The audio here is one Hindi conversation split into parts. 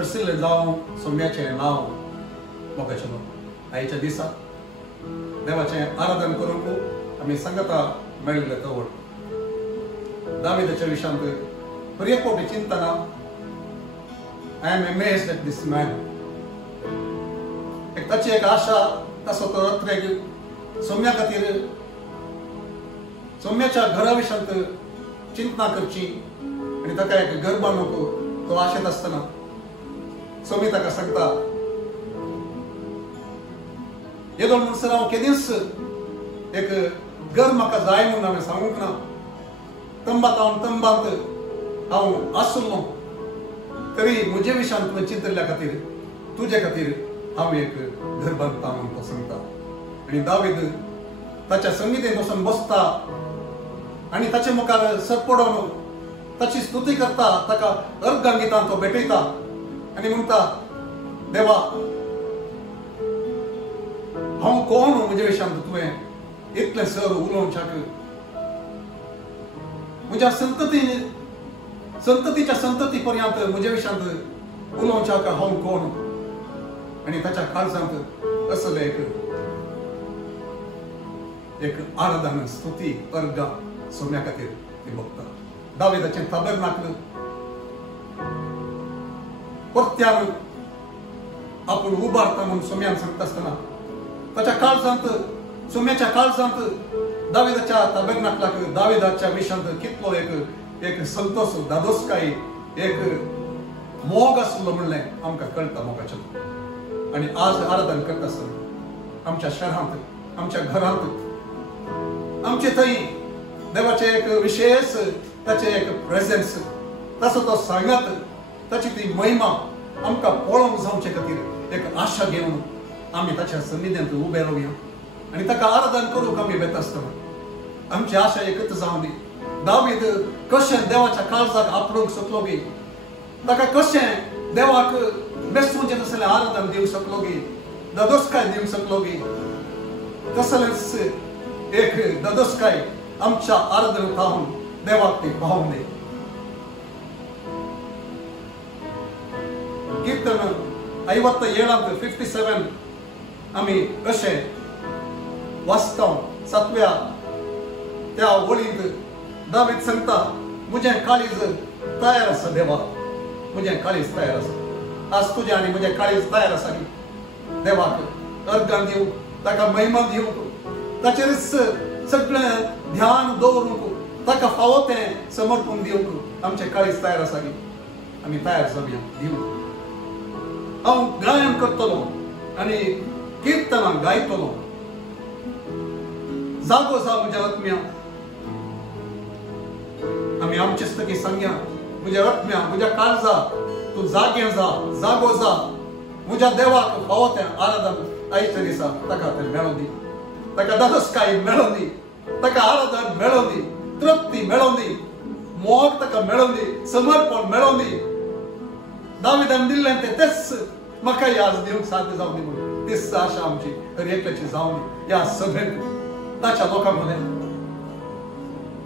हरसिल्ले जावं सोम्याचें नांव म्हाका चलो आयच्या दिसा देवाचें आराधन करूंक आमी संगता मेळिल्ले दवड दाविदाच्या विशयांत बरी एक फावटी चिंतना I am amazed at this man एक ताची एक आशा ताचो तो रत्रेक सोम्या खातीर सोम्याच्या घरा विशयांत चिंतना करची आनी ताका एक घर बांदूंक तो आशेत आसतना सोमी ताका सांगता येदो म्हणसर हांव केदींच एक घर म्हाका जाय म्हणून हांवें सांगूंक ना तंबात हांव आसलो तरी म्हजे विशयान तुवें चिंतल्ल्या खातीर तुजे खातीर हांव एक घर बांदता म्हणून तो सांगता आनी दावीद ताच्या संगीतेन वचून बसता आनी ताचे मुखार सरपडोन ताची स्तुती करता ताका अर्गांगितान तो भेटयता आनी म्हणटा देवा हांव कोण म्हजे विशयांत तुवें इतलें सर उलोवच्याक म्हज्या संततीच्या संतती पर्यंत म्हजे विशयांत उलोवच्याक हांव कोण आनी ताच्या काळजांत असले एक आराधन स्तुती अर्गा सोम्या खातीर ती भोगता दाविदाचें ताबेरनाकल परत्यान आपूण उबारता म्हणून सोम्यान सांगता आसतना ताच्या काळजांत सोम्याच्या काळजांत दाविदाच्या ताबेरनाकलाक दाविदाच्या विशयांत कितलो एक संतोष दादोसकाय एक मोग आसलो म्हणलें आमकां कळटा मोगाचें आनी आज आराधन करता आसतना आमच्या शहरांत आमच्या घरांत आमचे थंय देवाचे एक विशेष ताचे एक प्रेझेन्स ताचो तो सांगत ताची ती महिमा आमकां पळोवंक जावचे खातीर एक आशा घेवन आमी ताच्या सन्निध्यांत उबे रावया आनी ताका आराधन करूंक आमी बेत आसतना आमची आशा एकच जावं दी दावीद कशें देवाच्या काळजाक आपणूंक शकलो गी ताका कशें देवाक बेसूंचें तसलें आराधन दिवंक शकलो गी दादोसकाय दिवंक शकलो गी तसलेंच एक दादोसकाय आमच्या आराधन पाहून देवाक ती पावूंक दी कीर्तन 57 आमी अशें वाचता 7व्या त्या वळींत दावीद सांगता म्हजें काळीज तयार आसा देवा म्हजें काळीज तयार आसा आज तुजें आनी म्हजें काळीज तयार आसा न्ही देवाक अर्गां दिवंक ताका महिमा दिवंक ताचेरच सगळें ध्यान दवरूंक ताका फावो तें समर्पण दिवंक आमचें काळीज तयार आसा न्ही आमी तयार जावया दिवंक हांव गायन करतलो आनी कीर्तनां गायतलो जागो जा म्हज्या आत्म्या आमी आमचे स्तकी सांगया म्हज्या आत्म्या म्हज्या काळजा तूं जागे जा जागो जा म्हज्या देवाक फावो तें आराधन आयच्या दिसा ताका तें मेळोवन दी ताका दादोसकाय मेळोवन दी ताका आराधन मेळोवन दी तृप्ती मेळोवन दी मोग ताका मेळोवन दी समर्पण मेळोवन दी दाविदान दिल्लें तेच म्हाकाय आज दिवंक साध्य जावं दी म्हणून तीच आशा आमची हर एकल्याची जावं दी ह्या सभेंत ताच्या लोकां मदें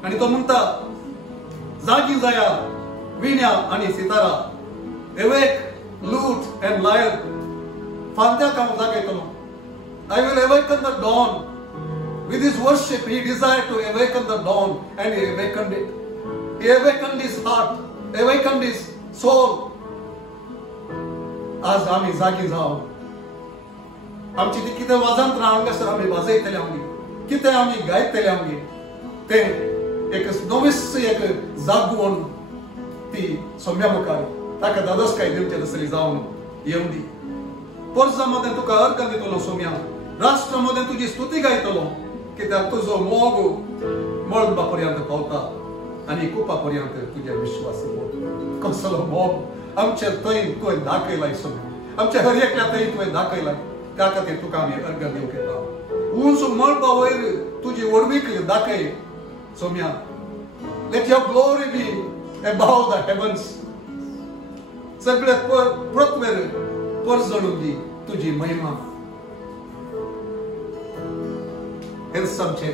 आनी तो म्हणटा जागी जाया विण्या आनी सितारा एवेक लूट एंड लायर फांत्याक हांव जागयतलो I will awaken the dawn. With his worship, he desired to awaken the dawn, and he awakened it. He awakened his heart, awakened his soul. आज आमी जागी जाव आमची ती कितें वाजंत हांगासर आमी वाजयतले आमगे कितें आमी गायतले आमगे ते एक नवीस एक जागवण ती सोम्या मुखार ताका दादोसकाय दिवचे तसली जावन येवन दी पर्जा मध्ये तुका अर्घ दितलो सोम्या राष्ट्रा मध्ये तुजी स्तुती गायतलो कित्याक तुजो मोग मळबा पर्यंत पावता आनी कुपा पर्यंत तुजे विश्वास कसलो मोग आमचे थंय तुवें दाखयलाय सोम्या आमच्या हर एकल्या थंय तुवें दाखयलाय त्या खातीर तुका आमी अर्घ दिवंक येता उंच मळबा वयर तुजी वडवीक दाखय सोम्या let your glory be above the heavens सगळे पृथ्वीर परजळून दी तुझी महिमा हेच आमचे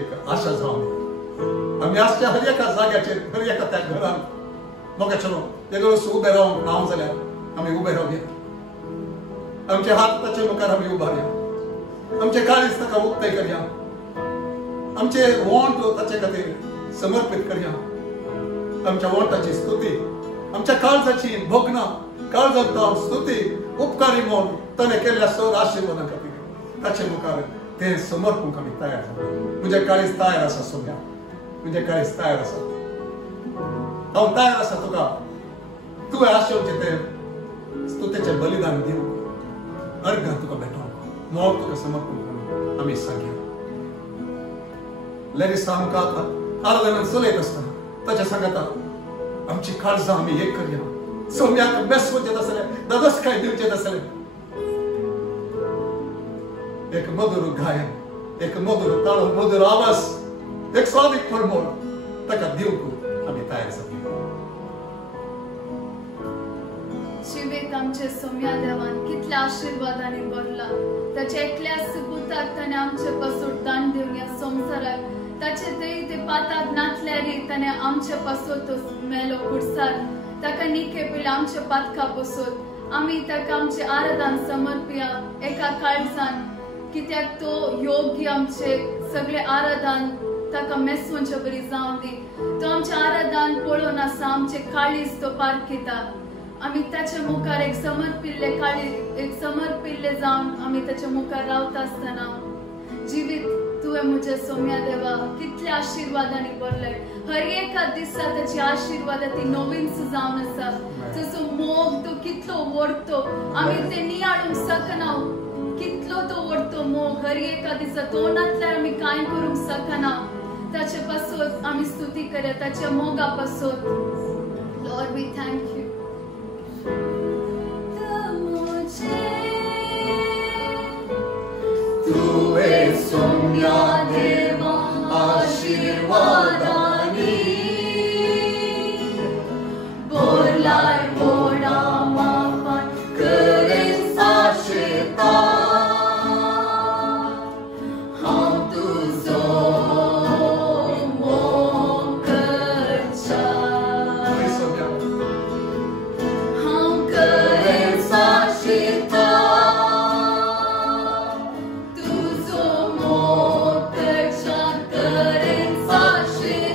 एक आशा जावन आमी आसच्या हर एका जाग्याचेर हर एका त्या घरांत मोगाचें तेदोस उबे रावंक नाव जाल्यार आमी उबे रावया आमचे हात ताचे मुखार आमी उबारया आमचे काळीज ताका उक्ताय करया आमचे वोंट ताचे खातीर समर्पित करया आमच्या वोंटाची स्तुती आमच्या काळजाची भोगना काळजांत स्तुती उपकारी म्हूण ताणें केल्ल्या सर आशिर्वादां खातीर ताचे मुखार ते समर्पूंक आमी तयार आसा म्हजें काळीज तयार आसा सोम्या म्हजें काळीज तयार आसा हांव तयार आसा तुका तुवें आशेवचें तें स्तुतेचें बलिदान दिवंक अर्घ तुका भेटोवंक मोग तुका समर्पण करूंक आमी सांगया लेरिसा आमकां आतां आराधनांत चलयत आसतना ताच्या सांगाता आमची काळजां आमी एक करया सोम्याक बेसवचें आसलें दादोसकाय दिवचें आसलें एक मधुर गायन एक मधुर ताळो मधुर आवाज एक स्वादिक परमोळ ताका दिवंक आमी तयार आसा जिवीत आमचे सोम्या देवान कितल्या आशिर्वादांनी भरला ताच्या एकल्या सुपुताक ताणें आमचे पासून दान दिवन ह्या संवसाराक ताचे ते पाताक नातल्यारी ताणें आमचे पासून तो मेलो कुडसार ताका निके पयले आमचे पातका पासून आमी ताका आमचे आराधन समर्पिया एका काळजान कित्याक तो योग्य आमचे सगळे आराधन ताका मेसवचे बरी जावन दी तो आमचे आराधन पळोवन आसा आमचे काळीज तो पारखिता आमी ताचे मुखार एक समर्पिल्ले जावन आमी ताचे मुखार रावता आसतना जिवीत तुवें म्हजे सोम्या देवा कितल्या आशिर्वादांनी भरले हर एका दिसा ताची आशिर्वाद ती नवीनच जावन आसा जसो मोग तो कितलो ओडतो आमी ते नियाळूंक शकना कितलो तो ओडतो मोग हर एका दिसा तोंडांतल्यान आमी कांय करूंक शकना ताचे पासून आमी स्तुती करया ताच्या मोगा पासून लॉर्ड वी थँक यू तुवे सोम्या देवा आशीर्वादानी बोलाय बोडा मापान करेन आशेता हांव तुजो मोग करचा हांव करेन आशेता तुजो मोग करचा करेन आशेता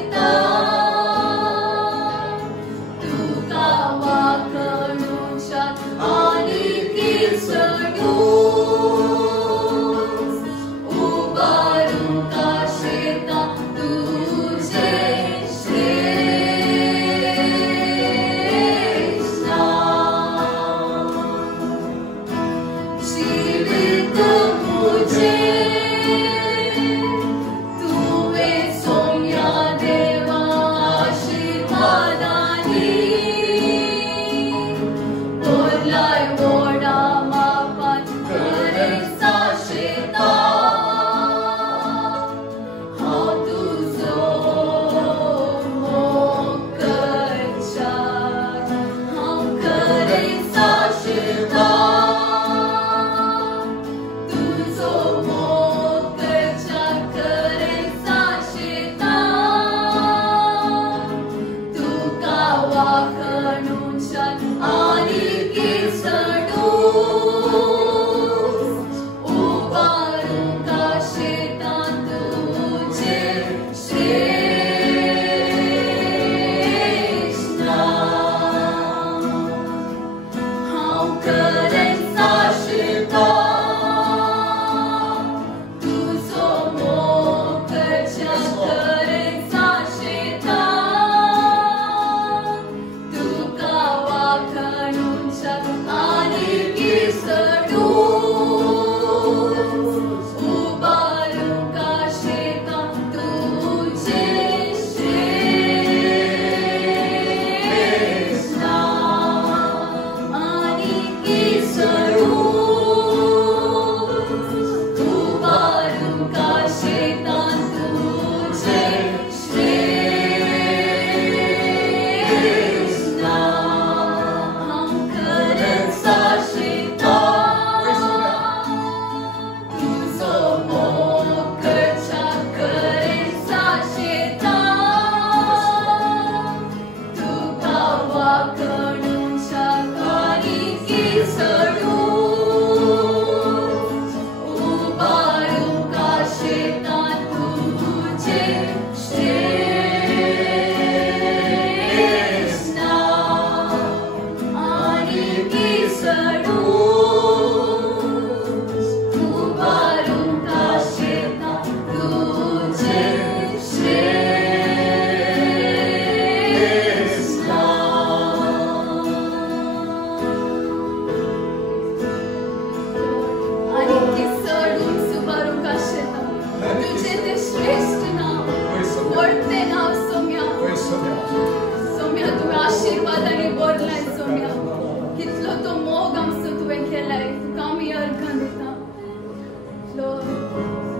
Lord.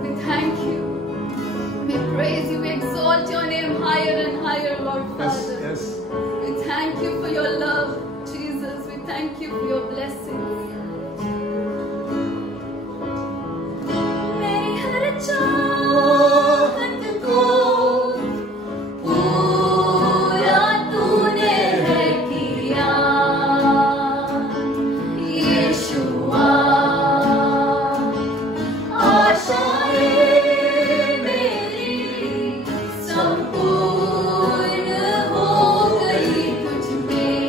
We thank you. We praise you. We exalt your name higher and higher, Lord Yes, Father. yes. We thank you for your love, Jesus. We thank you for your blessings. मेरी हर चाहत को पूरा तूने है किया, यीशुआ। आशाएं मेरी संपूर्ण हो गई तुझ में,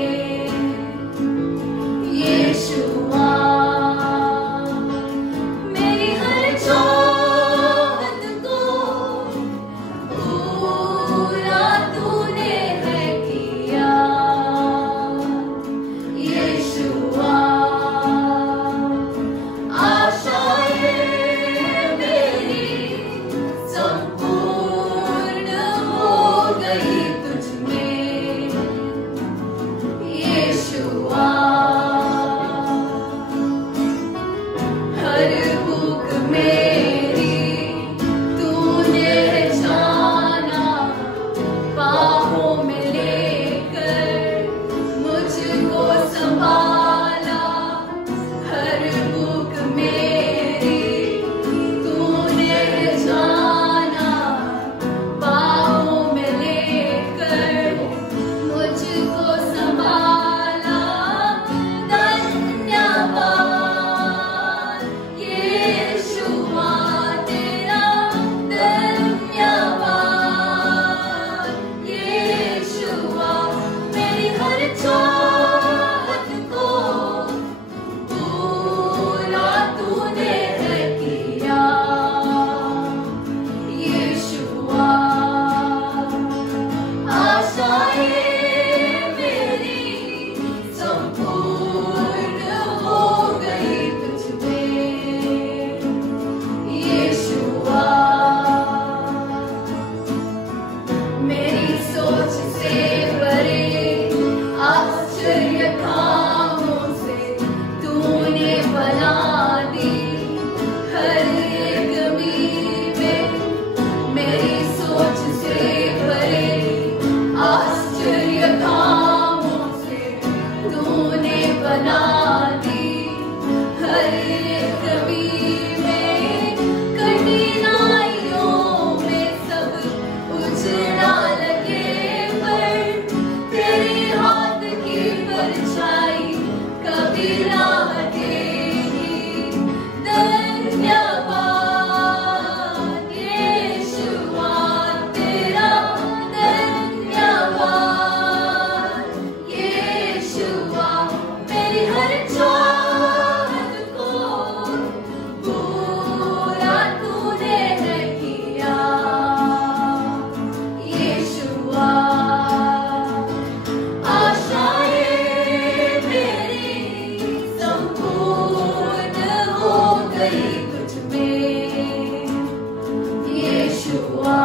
यीशुआ। मेरी हर चाहत को पूरा तूने है किया, यीशुआ। आशाएं मेरी संपूर्ण हो गई तुझ में, यीशुआ। हर भूख मेरी तूने जाना, बाहों में लेकर मुझको संभाला। हर भूख मेरी तूने जाना, बाहों में लेकर मुझको संभाला। धन्यवाद यीशुआ तेरा, धन्यवाद यीशुआ। मेरी हर चाहत को पूरा तूने है किया, यीशुआ। आशाएं मेरी संपूर्ण हो गई तुझ में, यीशुआ। मेरी सोच से परे आश्चर्य कामों से तूने बना दी हर एक मील में। मेरी सोच से परे आश्चर्य कामों से तूने बना दी हर एक मील में। कठिनाइयों में सब उजड़ा लगे, पर तेरे हाथ की परछाई कभी ना हटेगी। धन्यवाद यीशुआ तेरा, धन्यवाद यीशुआ। मेरी हर चाहत को पूरा तूने है किया, यीशुआ। आशाएं मेरी संपूर्ण हो गई तुझ में, यीशुआ।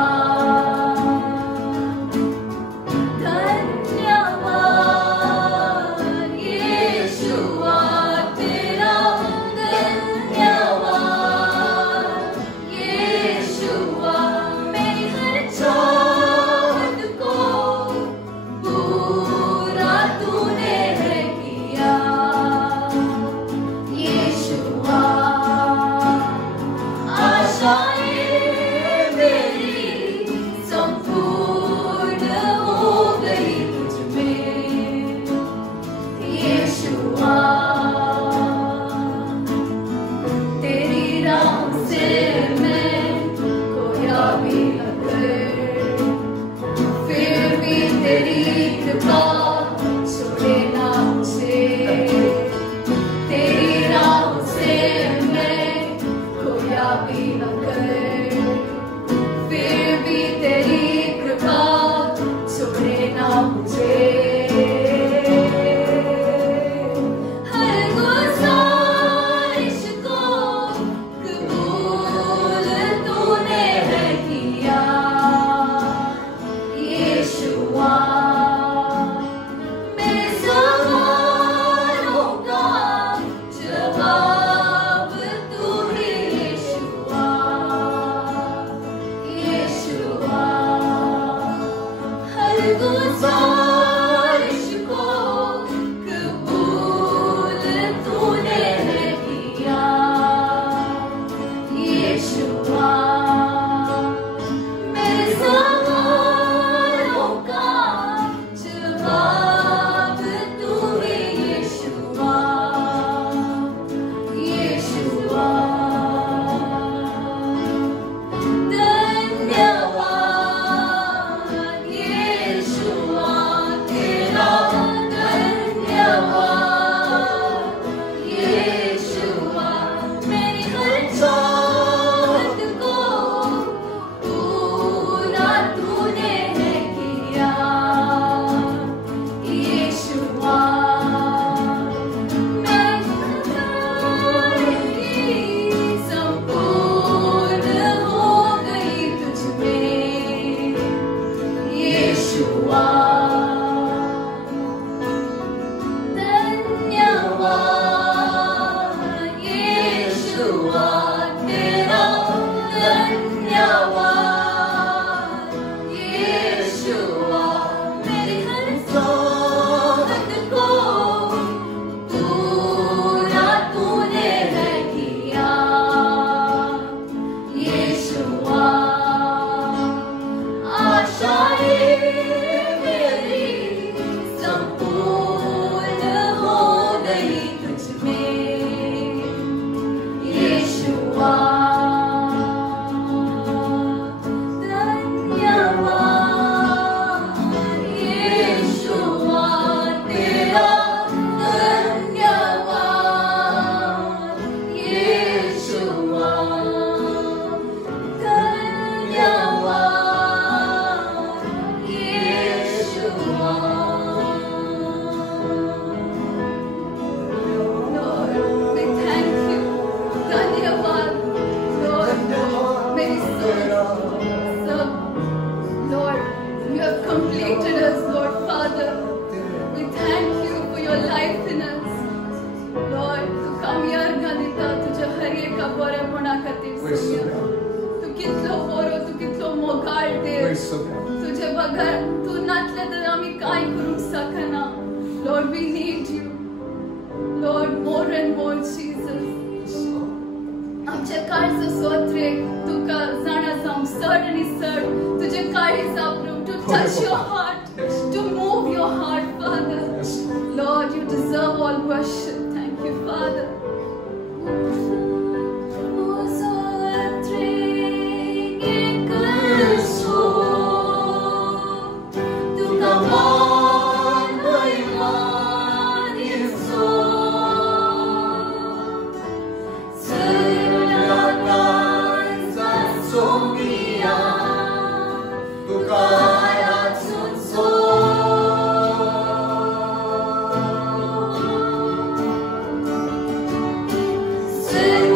धन्यवाद यीशुआ तेरा, धन्यवाद यीशुआ। मेरी हर चाहत को पूरा तूने है किया, यीशुआ। आशाएं मेरी संपूर्ण हो गई तुझ में, यीशुआ। तेरी राह से मैं खोया भी अगर, फिर भी तेरी कृपा छोड़े ना मुझे। तेरी राह से मैं खोया भी अगर, फिर भी तेरी कृपा छोड़े ना मुझे। हर गुजारिश को कबूल समर्पणा खातीर वय सोम्या सगळ्या तू कितलो बरो तू कितलो मोगाळ देव वय सगळ्या तुझे बगर तू नातले तर आम्ही काय करूंक शकना Lord we need you Lord more and more Jesus आमच्या काळजो सोत्रे तुका जाणा जावंक चड आनी चड तुजे काळी सापरूंक to touch your heart to move your heart Father Lord you deserve all worship thank you Father Sing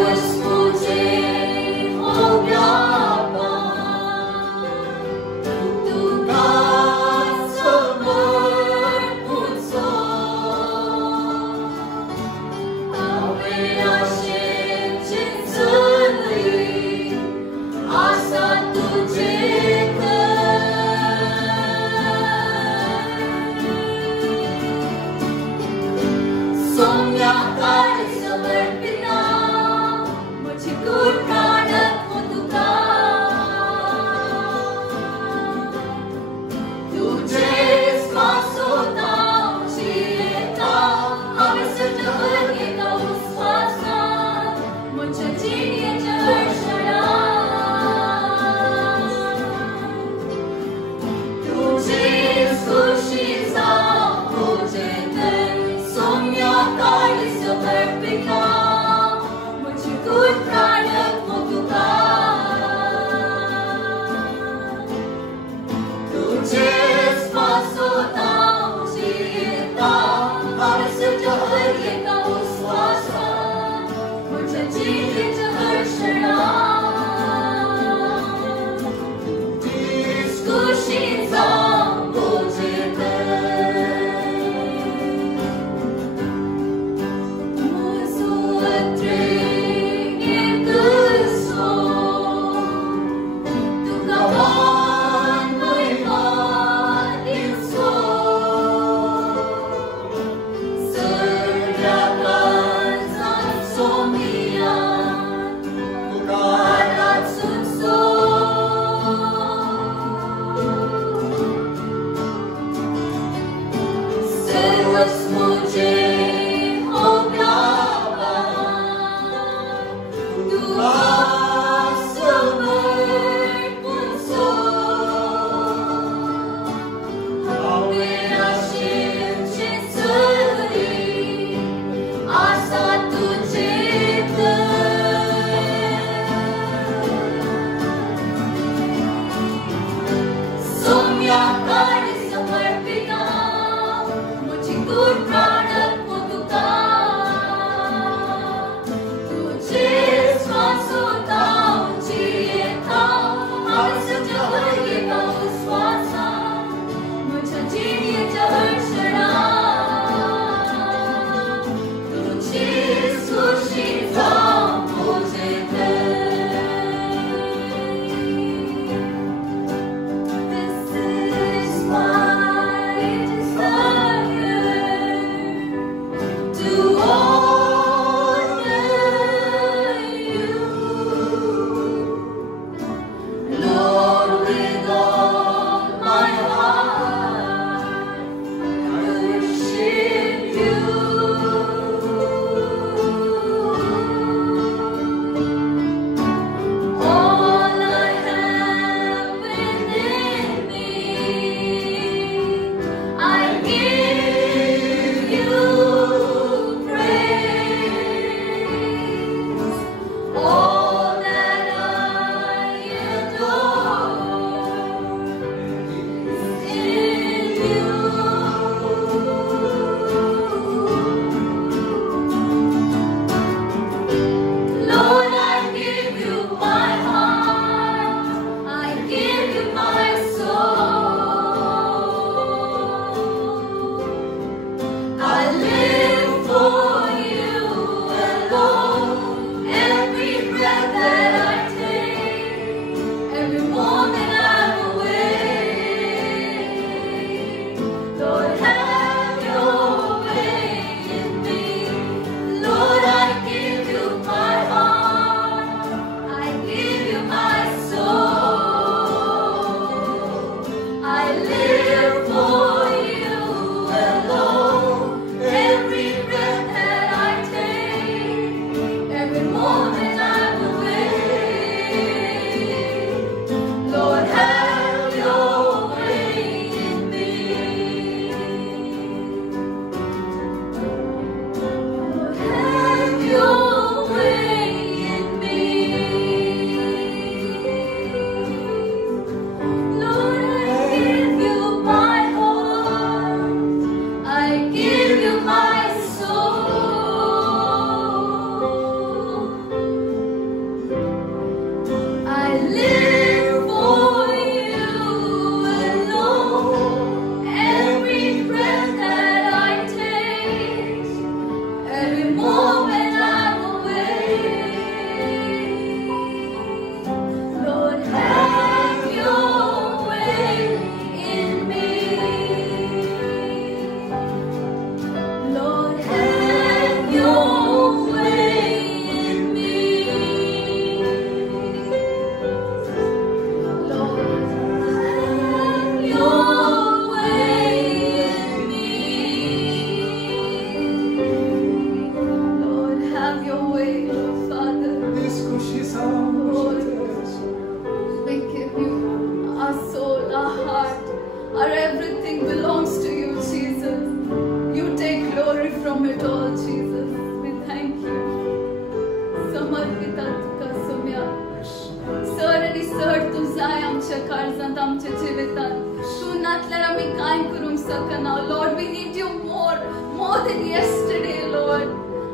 सकना. Lord, we need you more than yesterday, Lord.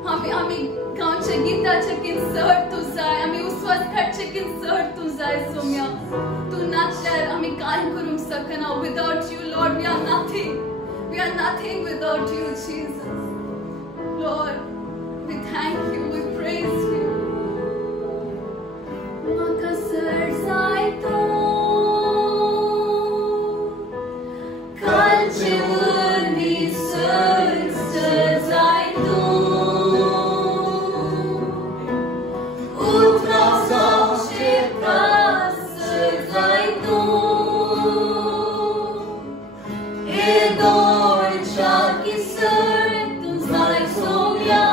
आम्ही गावच्या गीताचे किन सर तू जाय, आम्ही उस्वास घाटचे किन सर तू जाय सोम्या. तू नाचल्यार आम्ही काय करूंक सकना. Without you, Lord, we are nothing. We are nothing without you, Jesus. Lord, we thank you, we praise you. Maka sar zai to kalche urni sar zai to utra sauche pras zai to e dolce ki sar tu zai somya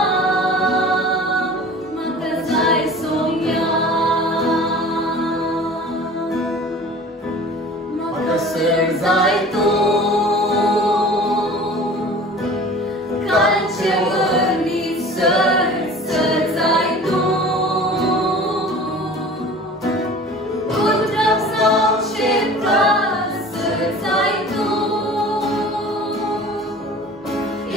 maka zai somya maka sar zai to kalche urni sar zai to utra sauche pras zai to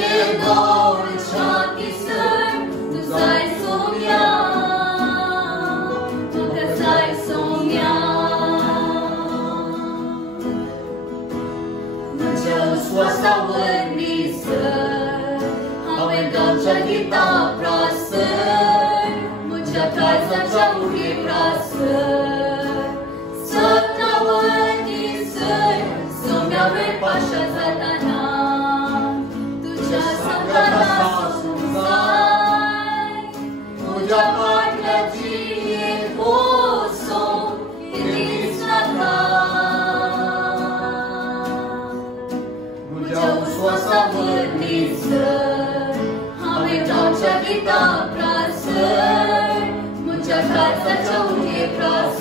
e dolce ki sar tu zai somya maka zai somya मुझे उस्वासा वर्णी सर हमें गावच्या गीता प्रासर मुझे काळजाच्या उडी प्रासर सत्ता वर्णी सर सोम्या वेळ पाशा जाताना तुझ्या संगात आसून जाय तुझ्या पाटल्याची एक ओसो कितीच नका मुझ्या उस्वासा वर्णी सर हमें गावच्या गीता प्रासर मुझ्या काळजाच्या उडी Prashar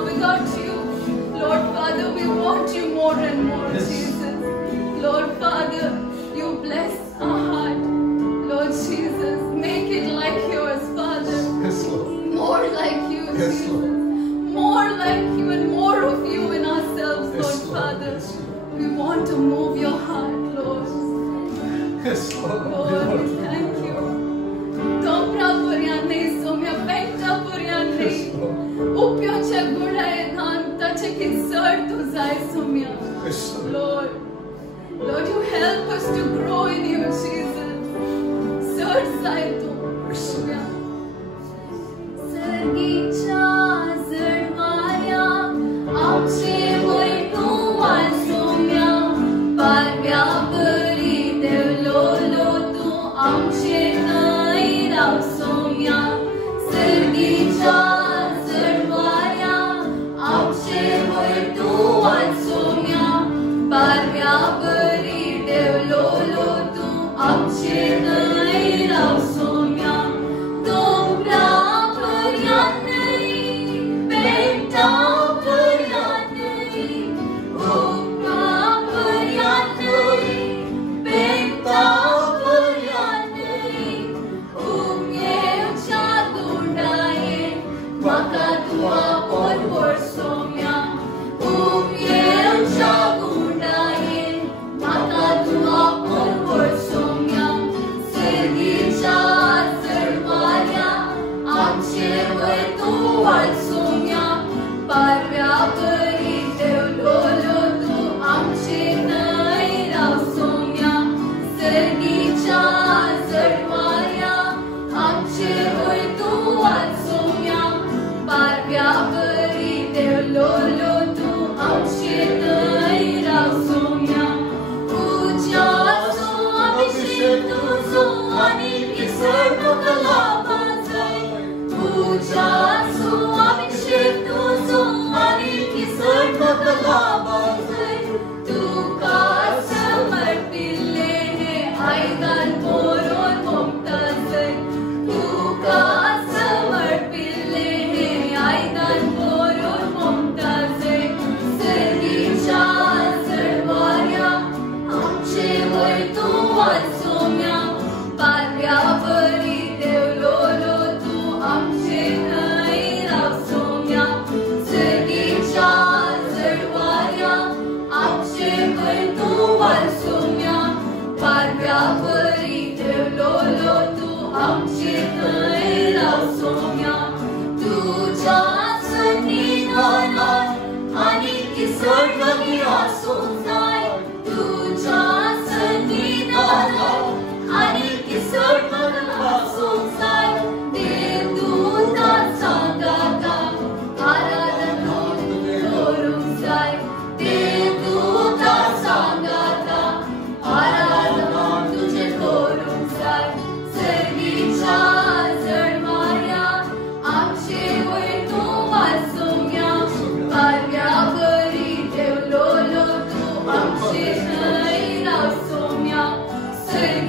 Without you, Lord Father, we want you more and more, Jesus. Lord Father, you bless our heart. Lord Jesus, make it like yours, Father. Yes, Lord. More like you, Yes, Jesus. Lord. More like you and more of you in ourselves, Yes, Lord Lord. Father. Yes, Lord. We want to move your heart, Lord. Yes, Lord. Lord, we thank you. Dobra poriane somia penta poriane. Yes, Lord. Upioce gulae dhan tache kinsar tu zai somia. Yes, Lord. Lord, Lord, you help us to grow in you, Jesus. Sir zai tu somia. Sergicha zermaya amche voi tu somya parvya bari devlo tu amche nai rav somya sergicha zermaya amche voi tu somya parvya bari devlo tu amche nai rav somya dobra Sorry,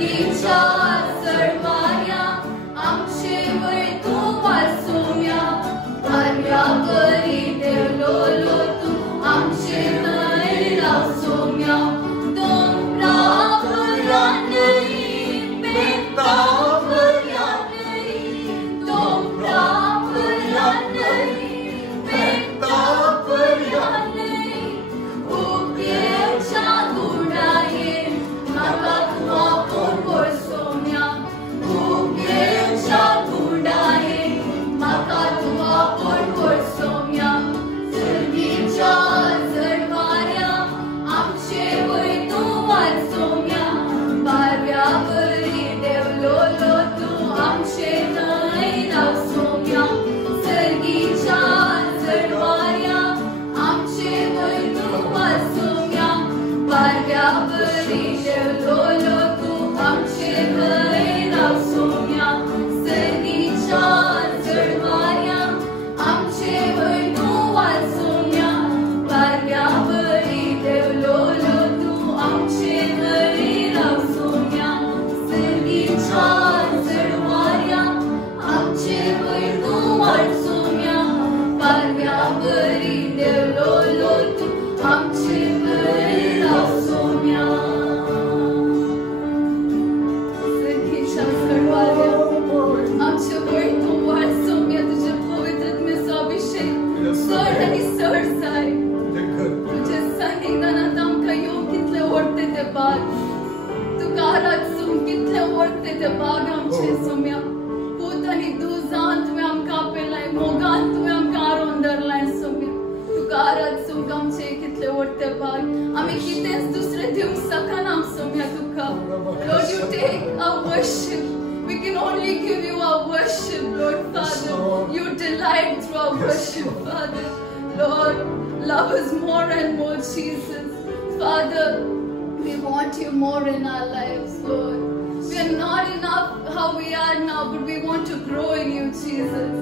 सर्गीच्या चढवाऱ्या आमचे वय तू वाचूया भार्या बरी देवलो तू आमचे न्हय रावसोम्या दोंगरा बऱ्या न्हय बेता बऱ्या न्हय दोंगरा बऱ्या न्हय बेता बऱ्या न्हय उपेच्या गुडाये म्हाका तू आपोण वळसोम्या उपेच्या गुडाये म्हाका तू आपोण वळसोम्या सर्गीच्या चढवाऱ्या आमचे वय तू वाचोम्या भार्या बरी देवलो तू आमचे न्हय रावसोम्या सर्गीच्या चढवाऱ्या आमचे वय तू वाचोम्या भार्या बरी देवलो तू आमचे न्हय रावसोम्या सर्गीच्या चढवाऱ्या आमचे वय तू वाचोम्या भार्या बरी देवलो तू आमचे न्हय रावसोम्या सर्गीच्या चढवाऱ्या आमचे वय तू वाचोम्या भार्या बरी देवलो तू आमचे न्हय रावसोम्या सर्गीच्या चढवाऱ्या आमचे वय तू वाचोम्या तुझ्या पवित्रतेचा अभिषेक चढ आणि चढ जाय तुझे सन्निधानात आमकां येवंक कितले ओडटे ते बाग तुका आराधून कितले ओडटे ते बाग आमचे सोम्या पूत आनी दुजान तुवें आमकां आपयलाय मोगान तुवें आमकां आरोन धरलाय सोम्या तुका आराधूंक आमचे कितले ओडटे बाग आमी कितेंच दुसरें दिवंक सकना सोम्या तुका lord you take our worship We can only give you our worship, Lord Father. You delight through our worship, Father. Lord, love us more and more, Jesus. Father, we want you more in our lives, Lord. We are not enough how we are now, but we want to grow in you, Jesus.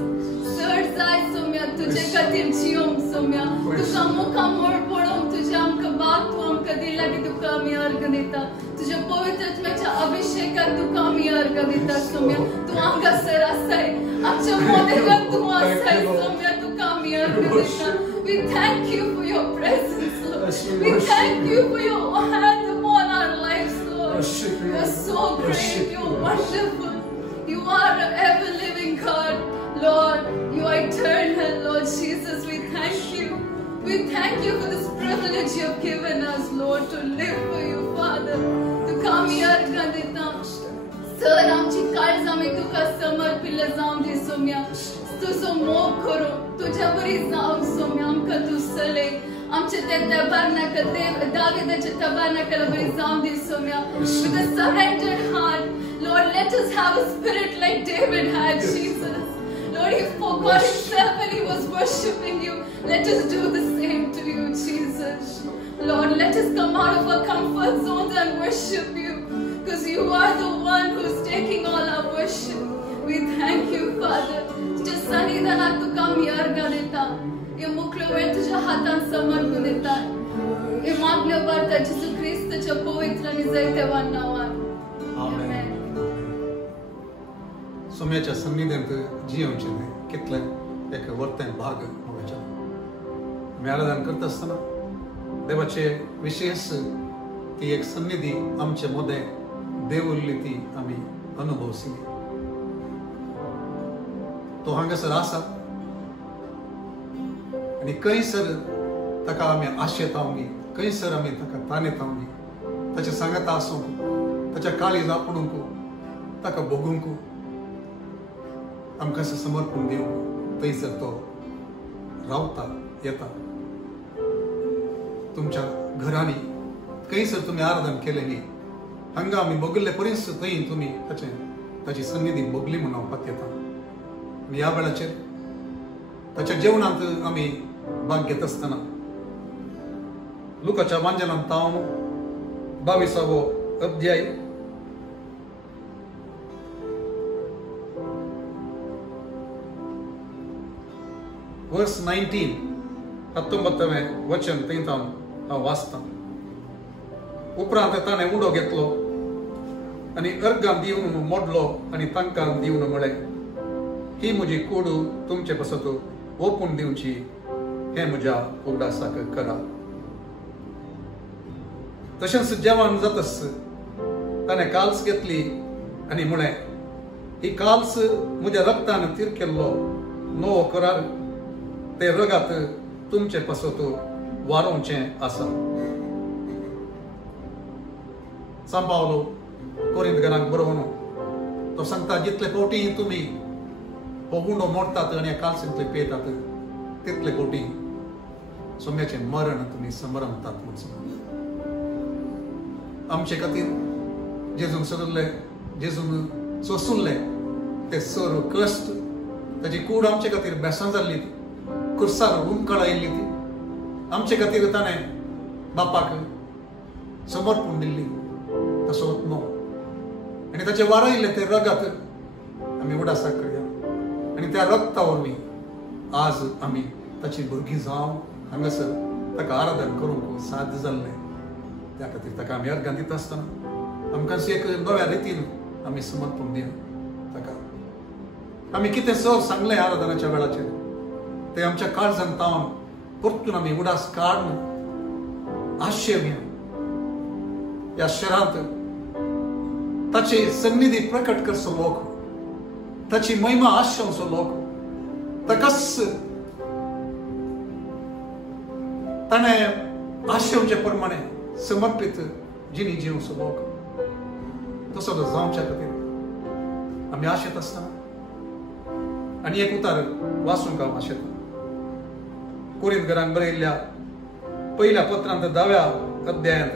Sir, Zai Somya, Tujhe Katir Jiyom Somya. Tuka Mukha Mor Podom Tujhe Amka Baag Tu Amka Dila Ki Tuka Ami Arga Deta. तुझ्या पवित्रतेच्या अभिषेकात तुका आमी अर्घ दिता सोम्या तू आमकां सरासय आमच्या मोदेगात तू आसाय सोम्या तुका आमी अर्घ दिता we thank you for your presence Lord we thank you for your hand upon our lives Lord you are so great you are wonderful you are an ever living God Lord you are eternal Lord Jesus we thank you for this privilege you have given us Lord to live for you Father तुका आमी अर्घ दिता सर आमची काळज आमी तुका समर्पिल्ले जावं दी सोम्या तुजो मोग करूं तुज्या बरी जावं सोम्या आमकां तूं चलय आमचे ते तबरनाकल दाविदाचे तबरनाकल बरी जावं दी Saumya with a surrendered heart Lord let us have a spirit like David had Jesus Lord he forgot himself when he was worshiping you let us do the same to you Jesus Lord, let us come out of our comfort zones and worship you because you are the one who is taking all our worship. We thank you, Father. तुझ्या सन्निधानात तुका आमी अर्घ दिता. हे मुखलो वेळ तुझ्या हातान समर्पून दिता. हे मागण्यो करता येशू ख्रिस्ताच्या पवित्र आणि जैतवान नावान. आमेन. सोम्याच्या सन्निधानात जियोंचे कितले एक वर्तन भाग मोगाच्या. मी आराधना करत असताना देवाचे विशेष ती एक सन्निधी आमच्या मध्ये देवुल्ली ती आम्ही अनुभवसी तो हांगासर आसा आणि खंयसर ताका आमी आशेतावंगी खंयसर आमी ताका ताणेतावंगी ताच्या सांगात आसूंक ताच्या काळीज आपणूंक ताका भोगूंक आमकां समर्पण दिवंक थंयसर तो रावता येता तुमच्या घरांनी खंयसर तुम्ही आराधना केलेली हांगा आमी बघिल्ले परिस थंय तुम्ही ताची सन्निधी बघली म्हणून हांव येता आनी ह्या वेळाचेर ताच्या जेवणांत आमी भाग घेत असतना लुकाच्या वांजनांत हांव 22 अध्याय वर्स 19 वचन थंय हांव वाचता उपरांत ताणें उडो घेतलो आनी अर्गां दिवन मोडलो आनी तांकां दिवन म्हळें, ही म्हजी कूड तुमचे पासत ओपून दिवची, हें म्हज्या उगडासाक करा. तशेंच जेवण जातस ताणें काल्स घेतली आनी म्हळें, ही काल्स म्हज्या रक्तान तिरकेल्लो नवो करार ते रगात तुमचे पासत वारोवचें आसा. सांत पावलो कोरिंथकारांक बरोवन तो सांगता, जितले फावटी तुमी हो गुंडो मोडतात आनी काल्सींतले पेतात तितले फावटी सोम्याचें मरण तुमी समरमतात म्हूण सांगता. आमचे खातीर जेजून सदरले, जेजून सोंसुल्ले ते सर्व कश्ट, ताची कूड आमचे खातीर बेसां जाल्ली, कुर्सार रुमकाड आयिल्ली ती, आमचे खातीर ताणें बापाक समर्पण दिल्ली, तसो आत्मो आनी ताचे वारयले ते रगात आमी उडासाक करया. आनी त्या रक्ता वरवीं आज आमी ताची भुरगीं जावन हांगासर ताका आराधन करूंक साध्य जाल्लें. त्या खातीर ताका आमी अर्गां दिता आसतना आमकां एक नव्या रितीन आमी समर्पण दिया ताका. आमी कितें सर सांगलें आराधनाच्या वेळाचेर ते आमच्या काळजांत तावन परतून आमी उडास काडून आशेवया. ह्या शहरांत ताची सन्निधी प्रकट करचो लोक, ताची महिमा आशेवचो लोक, ताकाच ताणें आशेवचे प्रमाणे समर्पित जिणी जिवचो लोक, तसो जावच्या खातीर आमी आशेत आसतना आनी एक उतार वाचूंक हांव आशेता. कोरिंथकारांक बरयल्ल्या पयल्या पत्रांत 10व्या अध्यायांत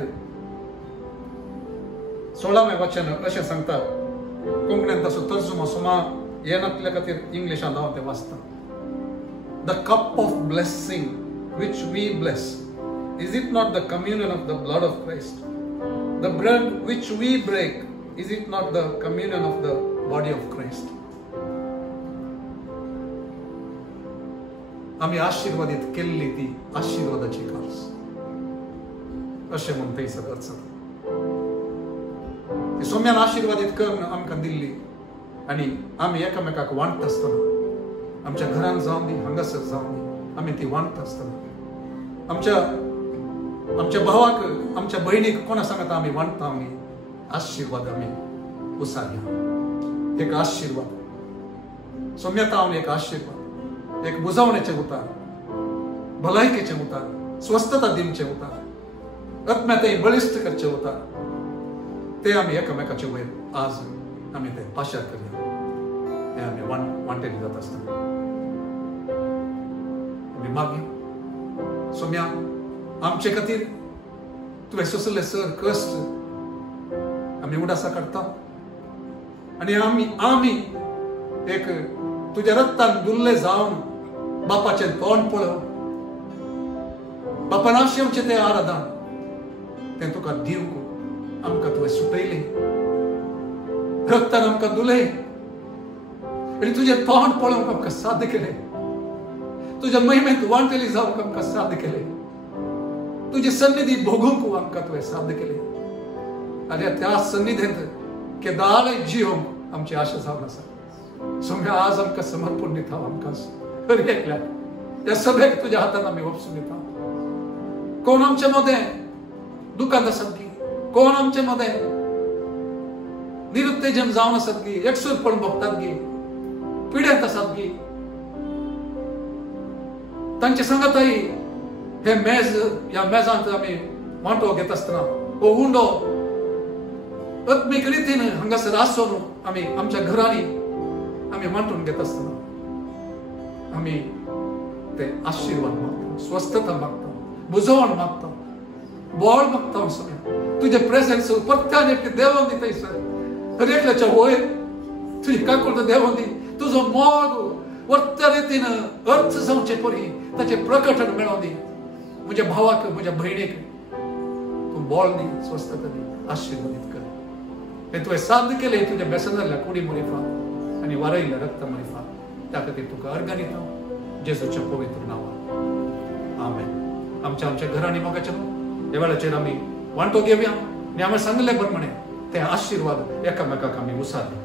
16वें वचन अशें सांगता. कोंकणींत ताचो तर्जुमो सोमा येनातल्या खातीर इंग्लिशांत हांव तें वाचता. The cup of blessing which we bless, is it not the communion of the blood of Christ? The bread which we break, is it not the communion of the body of Christ? आमी आशीर्वादीत केल्ली ती आशीर्वादाची काल्स अशें म्हूण थंयसर अर्थ जाता. ती सोम्यान आशीर्वादीत करून आमकां दिल्ली आनी आमी एकामेकाक वांटता आसतना, आमच्या घरांत जावन दी, हांगासर जावन दी, आमी ती वांटता आसतना आमच्या भावाक, आमच्या भयणीक कोणा सांगता आमी वांटता, आमी आशीर्वाद आमी उसारया. एक आशीर्वाद सोम्यता हांव एक आशीर्वाद, एक बुजावणेचें उतार, भलायकेचें उतार, स्वस्थता दिवचें उतार, आत्म्याताय बळिश्ट करचें उतार, ते आमी एकामेकाचे वयर आज आमी ते पाशार करया. हे आमी वांटेली जाता आसतना आमी मागया, सोम्या आमचे खातीर तुवें सोंसले सर कश्ट आमी उडासा काडटा आनी आमी एक तुज्या रक्तान दुल्ले जावन बापाचें तोंड पळोवन बापान आशेवचें तें आराधन तें तुका दिवंक आमकां तुवें सुटयलें, रक्तान आमकां दुलय आनी तुजें तोंड पळोवंक आमकां साध्य केलें, तुज्या महिमेंत वांटेली जावंक आमकां साध्य केलें, तुजी सन्निधी भोगूंक आमकां तुवें साध्य केलें. आनी त्या सन्निधींत केदार जिवंक आमची आशा जावन आसा. सोम्या आज आमकां समर्पण दिता, आमकां हर एकल्याक त्या सभेक तुज्या हातान आमी वचून दिता. कोण आमचे मदें दुखांत आसात गी, कोण आमचे मदें निरुत्तेजन जावन आसात गी, एकसुरपण भोगतात गी, पिड्यांत आसात गी, तांचे सांगताय हे मेज, ह्या मेजांत आमी वांटो घेता आसतना हो उंडो आत्मीक रितीन हांगासर आसून आमी आमच्या घरांनी आमी वांटून घेता आसतना आमी ते आशीर्वाद मागता, स्वस्थता मागता, बुजवण मागता, बोळ मागता. सोम्या तुजे प्रेझेन्स प्रत्येक एक देवान दिताय सर, हर एकल्याच्या वयर तुजी काकूळ देवान दी, तुजो मोग वर्त्या रितीन अर्थ जावचे परी ताचे प्रकटन मेळोवन दी. म्हज्या भावाक, म्हज्या भयणीक तूं बोळ दी, स्वस्थता दी, आशीर्वादीत कर. हे तुवें साध्य केलें तुज्या बेसन जाल्ल्या कुडी मुळीफात आनी वारयल्ल्या रक्ता मुळीफात. त्या खातीर तुका अर्गां दिता जेजूच्या पवित्र नांवान. आमेन. आमच्या घरांनी मोगाच्या ह्या वेळाचेर आमी वांटो घेवया आनी हांवें सांगले प्रमाणे ते आशीर्वाद एकामेकाक आमी उसारले.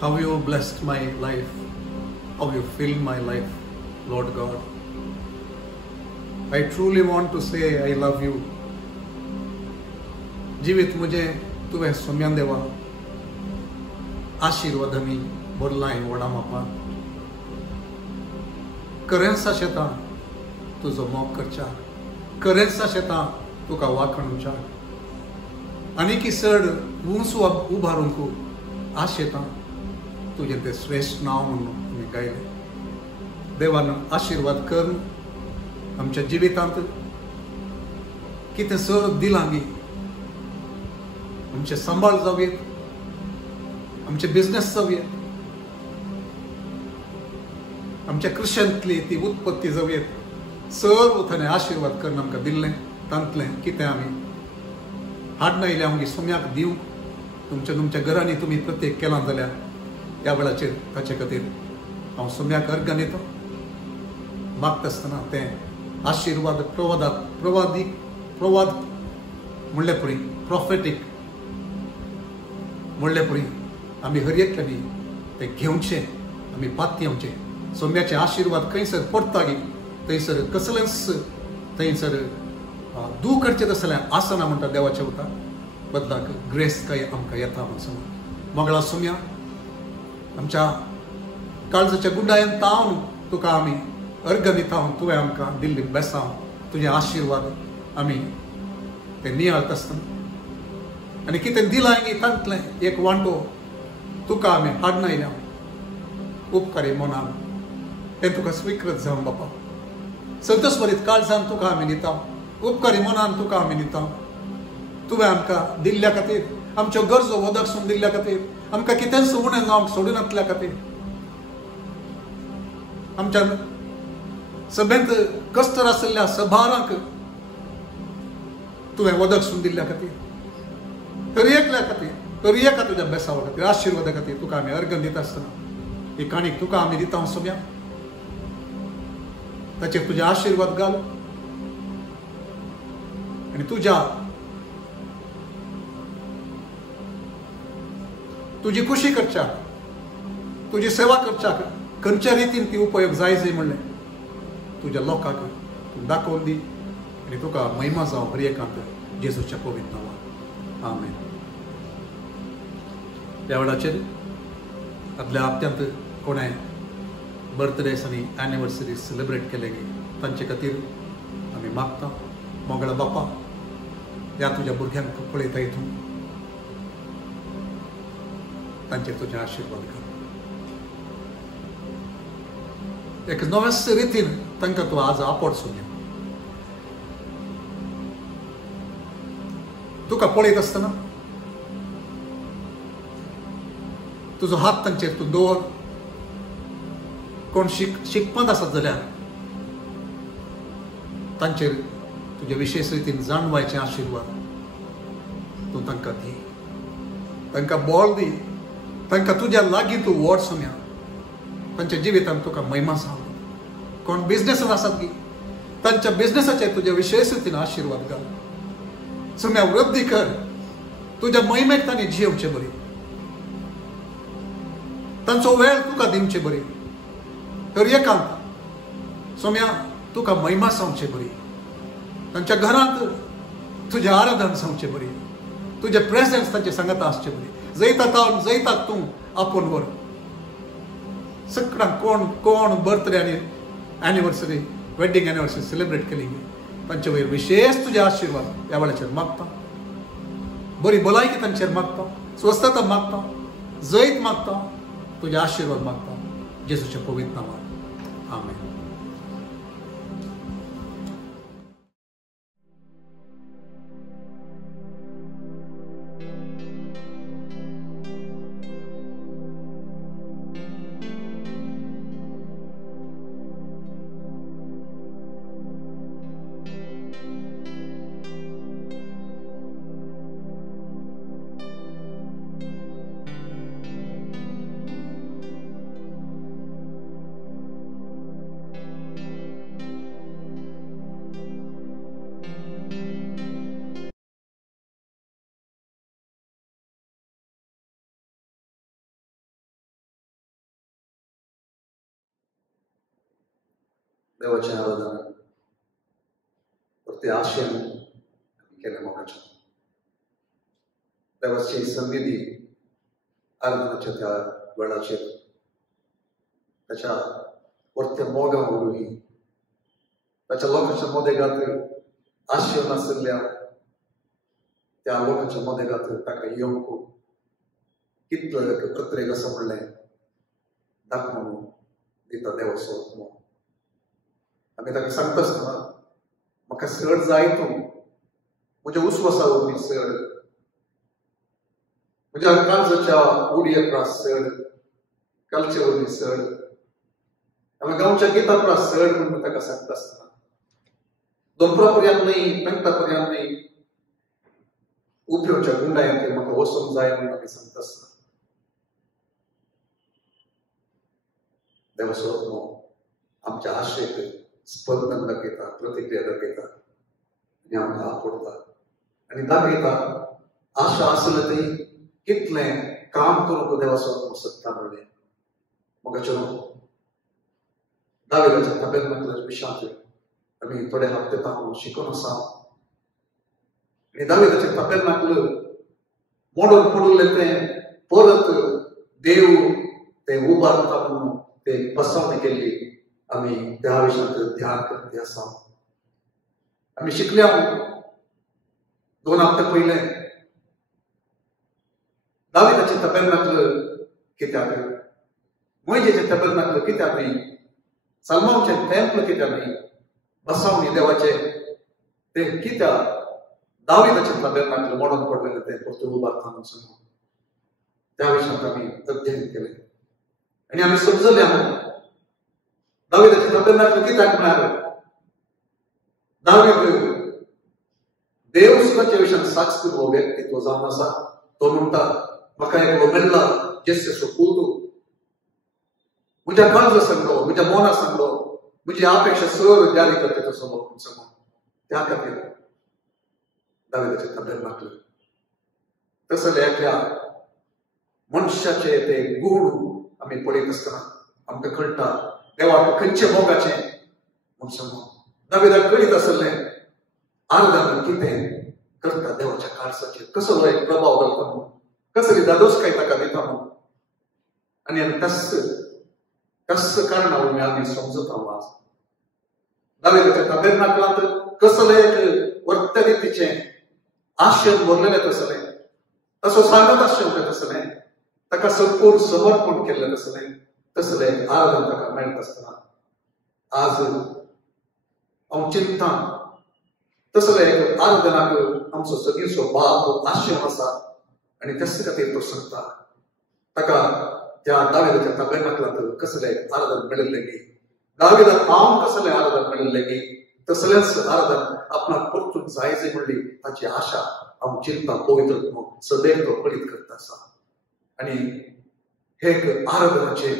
How you blessed my life, how you filled my life, Lord God. I truly want to say I love you. जीवित मुझे तुवें सोम्यान देवा आशीर्वादांनी भरलाय व्हडा मापान. खरेंच शेतां तुजो मोग करच्या, खरेंच शेतां तुका वाखणुच्या आनी की चड उंच उबारूंक आ शेतां तुजें तें श्रेष्ठ नांव म्हणून आमी गायलें. देवान आशीर्वाद कर आमच्या जिवितांत. कितें चड दिलांगी आमचे सांबाळ जावयेत, आमचे बिझनेस जावयेत, आमच्या कृष्यांतली ती उत्पत्ती जावयेत. चड उथाने आशीर्वाद करून आमकां दिल्लें तांतलें कितें आमी हाडना येयलें आमगे सोम्याक दिवंक तुमच्या घरांनी तुमी प्रत्येक केलां जाल्यार ह्या वेळाचेर ताचे खातीर हांव सोम्याक अर्घ दिता मागता आसतना ते आशिर्वाद प्रवाद म्हणले पुरी प्रॉफेटीक म्हणले पुरी आमी हर एकल्यानी ते घेवचे आमी पाती येवचे सोम्याचे आशिर्वाद खंयसर पडटा गे थंयसर कसलेंच थंयसर दूख करचें तसलें आसना म्हणटा देवाच्या उतार बदलाक ग्रेस काय आमकां येता म्हूण सांग मंगळा सोम्या आमच्या काळजाच्या गुंडायन तावन तुका आमी अर्घ दिता तुवें आमकां दिल्ली बेसांव तुजे आशिर्वाद आमी ते नियाळत आसतना आनी कितें दिलां गे तांतलें एक वांटो तुका आमी हाडून आयल्या उपकारी मनान तें तुका स्विकृत जावं बापा संतोषभरीत काळजान तुका आमी दिता उपकारी मनान तुका आमी दिता तुवें आमकां दिल्ल्या खातीर आमच्यो गरजो वदकसून दिल्ल्या खातीर आमकां कितेंच उणें जावंक सोडून नातल्या खातीर आमच्या सभेंत कस्तर आशिल्ल्या सभारांक तुवें वदकसून दिल्ल्या खातीर तरी एकल्या खातीर तरी एका तुज्या बेसावा खातीर आशिर्वादा खातीर तुका आमी अर्घ दिता आसतना ही काणीक तुका आमी दिता सोम्या ताचेर तुजे आशिर्वाद घाल आनी तुजी खुशी करच्या तुजी सेवा करच्या खंयच्या रितीन ती उपयोग जाय म्हणलें तुज्या लोकांक तूं दाखोवन दी आनी तुका महिमा जावं हर एकांत जेजूच्या पवित्र नांवान आमेन ह्या वेळाचेर आपल्या हप्त्यांत कोणें बर्थडेस आनी एनिवर्सरी सेलिब्रेट केले गे तांचे खातीर आमी मागता मोगळा बापा ह्या तुज्या भुरग्यांक पळयता हितून तांचेर तुजे आशिर्वाद घाल एक नव्याच रितीन तांकां तूं आज आपड सोम्या तुका पळयत आसतना तुजो हात तांचेर तूं दवर कोण शिकपत आसत जाल्यार तांचेर तुजे विशेष रितीन जाणवायचे आशिर्वाद तूं तांकां दी तांकां बळ दी तांकां तुज्या लागीं तूं व्हड सोम्या तांच्या जिवितांत तुका महिमा सांग कोण बिझनेसान आसात गी तांच्या बिझनेसाचेर तुजे विशेष रितीन आशिर्वाद घाल सोम्या वृद्धी कर तुज्या महिमेक तांणी जियेवचे बरी तांचो वेळ तुका दिवचे बरी तर एकांत सोम्या तुका महिमा सांगचे बरी तांच्या घरांत तुजें आराधन सांगचे बरी तुजे प्रेझेंस तांचे सांगता आसचे बरी जैतात तूं आपूण वर सगळ्यांक कोण बर्थडे आनी एनिवर्सरी वेडिंग एनिवर्सरी सेलिब्रेट केली तांचे वयर विशेष तुजे आशिर्वाद ह्या वेळाचेर मागता बरी भलायकी तांचेर मागता स्वस्थता मागता जैत मागता तुजे आशिर्वाद मागता जेजूच्या पवित्र नांवान आमेन देवाचें आराधन परते आशेन केलें मोगाचें देवाची सन्निधी आराधनाच्या त्या वेळाचेर ताच्या परते मोगा उडोवी ताच्या लोकांच्या मोदेगांत आशय नाशिल्ल्या त्या लोकांच्या मोदेगांत ताका येवंक कितलो प्रत्येक असं म्हणलें दाखोवन दिता देवाचो आमी ताका सांगता आसतना म्हाका सड जाय तूं म्हज्या उस्वासा वरवीं सड म्हज्या काळजाच्या उडये प्रास सड कालचे वरवीं सड आमी गांवच्या गितां प्रास सड म्हणून ताका सांगता आसतना दोनपरा पर्यंत न्ही पेंटा पर्यंत न्ही उपयोगच्या गुंडायांत म्हाका वचूंक जाय म्हणून आमी सांगता आसतना देवस्वप्न आमच्या आशेक स्पंदन दाखयता, प्रतिक्रिया दाखयता आनी आमकां आपडटा आनी दाखयता आशा आसले तरी कितलें काम करूंक देवास्वप्न शकता म्हणलें. म्हाका दाविदाच्या ताबेरनाकलाच्या विशयांत आमी थोडे हप्ते तांकां शिकून आसा. आनी दाविदाचें ताबेरनाकल मोडून पडलें तें परत देव तें उबारता म्हणून ते पसंत केल्ली आमी त्या विशयांत ध्यान करपी आसा. आमी शिकल्या 2 हप्ते पयले दाविदाचें ताबेरनाकल कित्याक, मोइजेचें ताबेरनाकल कित्याक न्ही, सलमोनाचें टेंपल कित्याक न्ही, बसावणी देवाचें तें कित्याक दाविदाचें ताबेरनाकल मोडून पडलेलें तें परतून उबारता म्हणून सांगून त्या विशयांत आमी अध्ययन केलें. आनी आमी समजले दाविदाचें ताबेरनाकल कित्याक म्हळ्यार दावीद देव सुखाच्या विशयांत साक्षी व्यक्तित्व जावन आसा. तो म्हणटा म्हाका एकलो मेल्ला जेसो पुतू, म्हज्या काळजा सांगलो, म्हज्या मोना सांगलो, म्हजी अपेक्षा सर जारी करचे तसो म्हणून सांगून त्या खातीर दाविदाचें ताबेरनाकल. तसले एकल्या मनशाचे ते गूण आमी पळयत आसतना आमकां कळटा देवाक खंयचे मोगाचें म्हूण सांगून. दाविदाक कळीत आसलें आर्गान कितें करता देवाच्या काळजाचेर, कसलो एक प्रभाव घालता म्हणून, कसली दादोसकाय ताका दिता म्हणून. आनी आमी तस कारणावरून आमी समजता आज दाविदाच्या ताबेरनाकलांत कसलें एक वर्त रितीचें आशेन भरलेलें तसलें, तसो सांगत आसचें तसलें, ताका संपूर्ण समर्पण केल्लें तसलें एक आर्गान ताका मेळटा आसतना आज हांव चिंतता तसलें एक आर्गनाक आमचो सगळींचो बाप आशेन आसा. आनी तेच खातीर तो सांगता ताका त्या दाविदाच्या ताबेरनाकलांत कसलें आर्गन मेळिल्लें गी, दाविदाक काम कसलें आर्गन मेळिल्लें गी, तसलेंच आर्गन आपणाक परतून जायचें म्हणली ताची आशा हांव चिंता पवित्र सदैव तो पळीत करता आसा. आनी हे एक आराधनाचे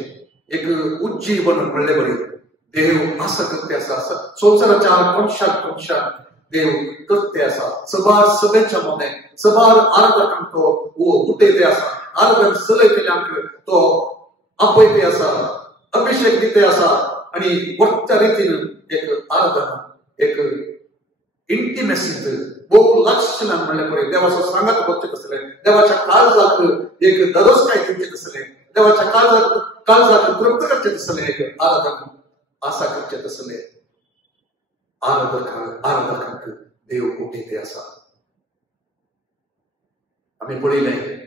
एक उज्जीवन म्हणले बरी देव आसा करते आसा. संवसाराच्या कोणशाक देव करते आसा. सबार सगळ्यांच्या मने सबार आराधकांक तो उठयते आसा. आराधन चलयतल्यांक तो आपयते आसा, अभिषेक दिते आसा. आनी वट्ट रितीन एक आराधना एक इंटिमेसींत बहु लक्षणान म्हणले पळय देवाचो सांगत करचे कसलें, देवाच्या काळजाक एक दरोसकाय दिवचे कसलें, देवाच्या काळजाक तृप्त करचे कसलें एक आराधन आशा करचे तसलें आराधकांक देव उठयते आसा. आमी पळयलें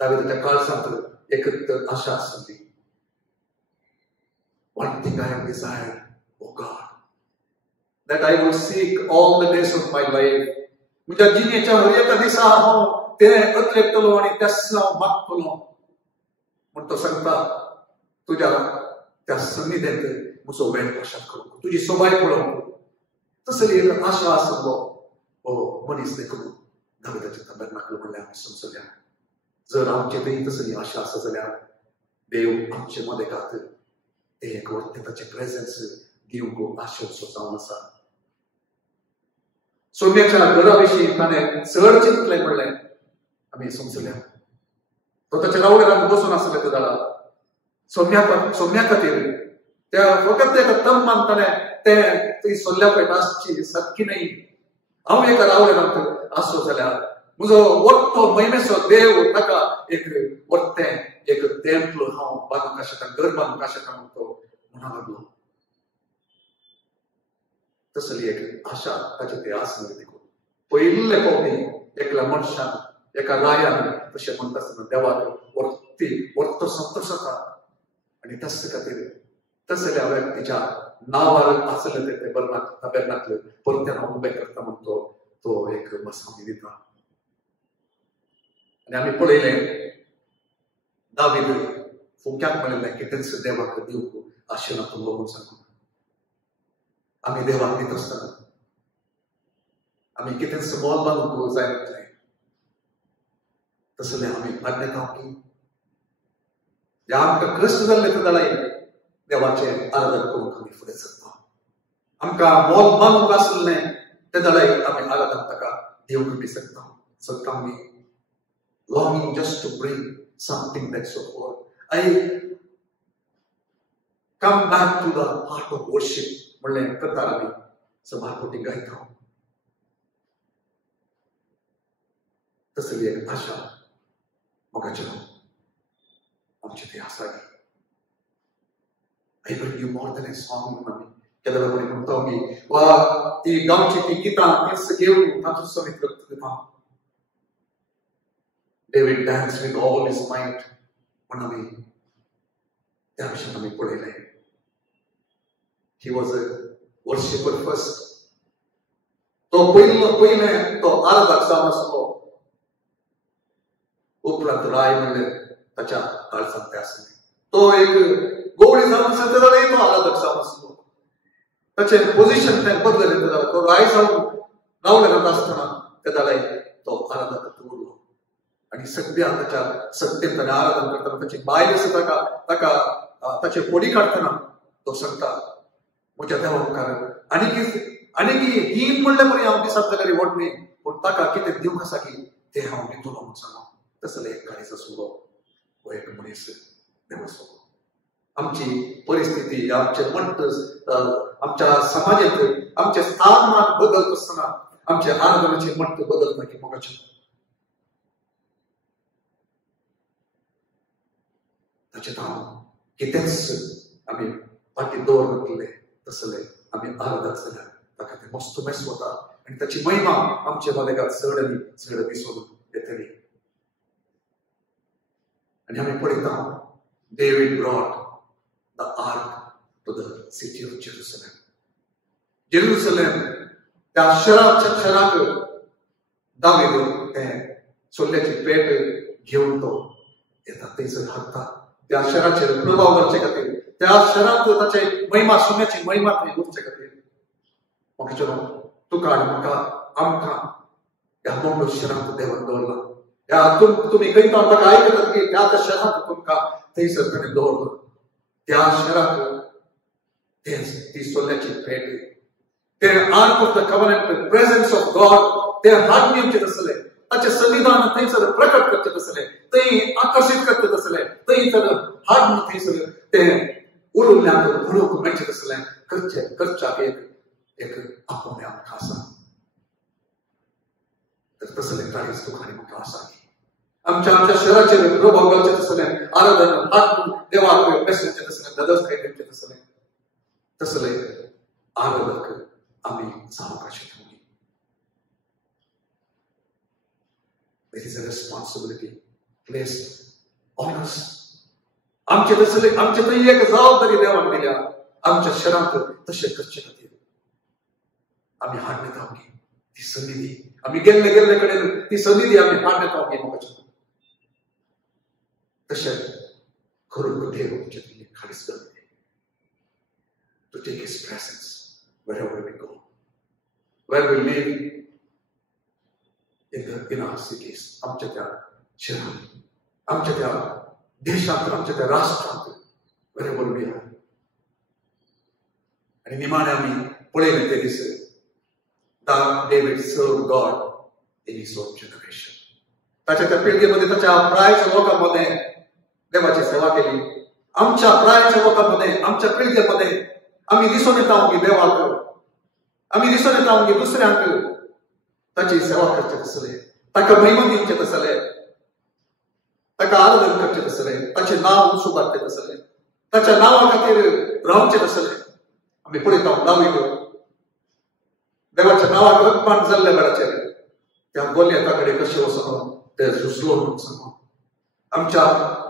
दाविदाच्या काळजांत एकच आशा आसली. One thing I have desired, O God, that I will seek all the days of my life. म्हज्या जिणेच्या हर एका दिसा हांव तें अत्रेकतलो आनी तेच हांव मागतलो म्हूण तो सांगता. तुज्या त्या सन्निधेंत म्हजो वेळ पशात करूंक, तुजी सोबाय पळोवंक, तसली एक आशा आसलो हो मनीस देखून दाविदाचें ताबेरनाकल म्हणल्यार आमी समजल्या. जर आमचे थंय तसली आशा आसा जाल्यार देव आमचे मदेकात एक वर्तेताचें प्रेझेन्स दिवंक आशेचो जावन आसा. सोम्याच्या घरा विशीं ताणें चड चिंतलें म्हणलें आमी समजल्या. तो ताच्या रावडेरांत बसून आसले त्या दाळा सोम्या खातीर त्या फकत एका तम्मान ताणें तें ती सोल्ल्या पेट आसची सारकी न्ही. हांव एका रावडेरांत आसलो जाल्यार म्हजो वट्टो महिमेचो देव ताका एक वर्तें एक टेंपल हांव बांदूंक शकता, घर बांदूंक शकता म्हूण तो म्हणूंक लागलो. तसली एक आशा ताचे ते आसले देखून पयले फावटी एकल्या मनशान एका रायान तशें म्हणटा आसतना देवाक वर्तो संतोश जाता. आनी तस खातीर तसल्या व्यक्तीच्या नांवार आसले ते ताबेरनाकल परतें हांव उबें करता म्हूण तो एक बसावणी दिता. आनी आमी पळयलें दावीद फुक्याक म्हणलें कितेंच देवाक दिवंक आशेना तुलो म्हूण सांगून. आमी देवाक दित आसतना आमी कितेंच मोल बांदूंक जाय तसलें आमी आज्ञा की आमकां कश्ट जाल्ले ते जाणाय देवाचे आराधन करूंक आमी फुडें सरता. आमकां मोल मानूंक आसलें ते दळाई आमी आराधन ताका दिवंक बी शकता. So come we longing just to bring something that's of God. I come back to the heart of worship. म्हणलें करता आमी सभापोटी गायता. तसली एक आशा मोगाच्या आमचे ते आसा. I bring you more than a song म्हणून केदार म्हणटा की वा ती गांवची ती गितां तीच घेवन तातूंत समीत करता. David danced with all his might. म्हणून आमी त्या विशयान आमी पळयलें. He was a worshipper first. तो पयलें तो आराधक जावन आसलो. उपरांत राय म्हणलें ताच्या काळजांत तें आसलें. तो एक गवळी जावन आसा जाल्यार तो आराधक जावन आसलो. ताचें पोजिशन तें बदललें जाल्यार तो राय जावन रावलें आसतना ते जाल्यार तो आराधक उरलो. आनी सगळ्या ताच्या सत्तेन ताणें आराधन करतना ताची बायल आसा ताका ताचे फोडी काडटना तो सांगता म्हज्या देवा उपकार आनी ही म्हणलें बरें हांव दिसाक जाल्यार व्हडली पूण ताका कितें दिवंक आसा की तें हांव दितलो म्हूण सांगो. तसलें एक काळीज आसलो हो एक मनीस देवाचो. आमची परिस्थिती आमचे मंट आमच्या समाजांत आमचे स्थानमान बदलत आसतना आमचे आराधनाचे मंट बदलना की मोगाचें. ताचें हांव कितेंच आमी फाटीं दवरनासलें तसलें आमी आराधक जाल्यार ताका तें मस्त मेस वता आनी ताची महिमा आमचे मदेगांत चड आनी चड दिसून येतली. आनी आमी पळयता David brought the ark to the city of Jerusalem. Jerusalem त्या शहराक दावीद तें सोल्ल्याची पेट घेवन तो येता थंयसर हाडटा. त्या शहराचेर प्रभाव करचे खातीर त्या शहरांत ताचे महिमा सोन्याची महिमा थंय उरचे खातीर म्हाका तुका आनी म्हाका आमकां ह्या मोठ्या शहरांत देवान दवरला. ह्या तुमी खंय ताका आयकतात की त्या शहरांत तुमकां थंयसर ताणें दवरला. त्या शहराक ती सोन्याची पेट तें arc of the कव्हनंट presence of God तें हात घेवचें आसलें. ताचें संविधान थंयसर प्रकट करचें आसलें. थंय आकर्शीत करचें आसलें. थंयसर हात थंयसर तें उलोवण्यांक म्हणूंक मेळचें आसलें. करच्याक एक आपोवणें आमकां आसा. तर तसलें काळीज तुका आनी म्हाका आसा की आमच्या शहराचेर प्रभाव घालचें आसलें. आराधन हात देवाक बेसचें आसलें. ददस काय दिवचें आसलें. तसलें आराधक आमी जावंक शकता. There is a responsibility placed on us. आमचे थंय एक जबाबदारी देवान दिल्या. आमच्या शहरांत तशें करचे खातीर आमी हाडण्यात आमगे ती संधी आमी गेल्ले कडेन ती संधी आमी हाडण्यात आमगे मोगाचें. तशें करून देव आमचे थंय खालीच करता. To take his presence wherever we go, where we live. In our cities, आमच्या त्या शहरांत, आमच्या त्या देशांत, आमच्या त्या राष्ट्रांत, wherever we are. आणि निमाणे आमी पळयलें ते दीस David served God in his own generation. ताच्या त्या पिळगेमध्ये ताच्या प्रायाच्या लोकांमध्ये देवाची सेवा केली. आमच्या प्रायाच्या लोकांमध्ये आमच्या पिळगेमध्ये आमी दिसून येता की देवाक आमी दिसून येता की दुसऱ्यांक ताची सेवा करचें आसलें. ताका महिमा दिवचें आसलें. ताका आराधन करचें आसलें. ताचें नांव सुदारचें आसलें. ताच्या नांवा खातीर रावचें आसलें. आमी पळयता दावीद देवाच्या नांवाक अपमान जाल्ल्या वेळाचेर त्या गोलियाता कडेन कशें वचून ते झुजलो म्हणून सांगून आमच्या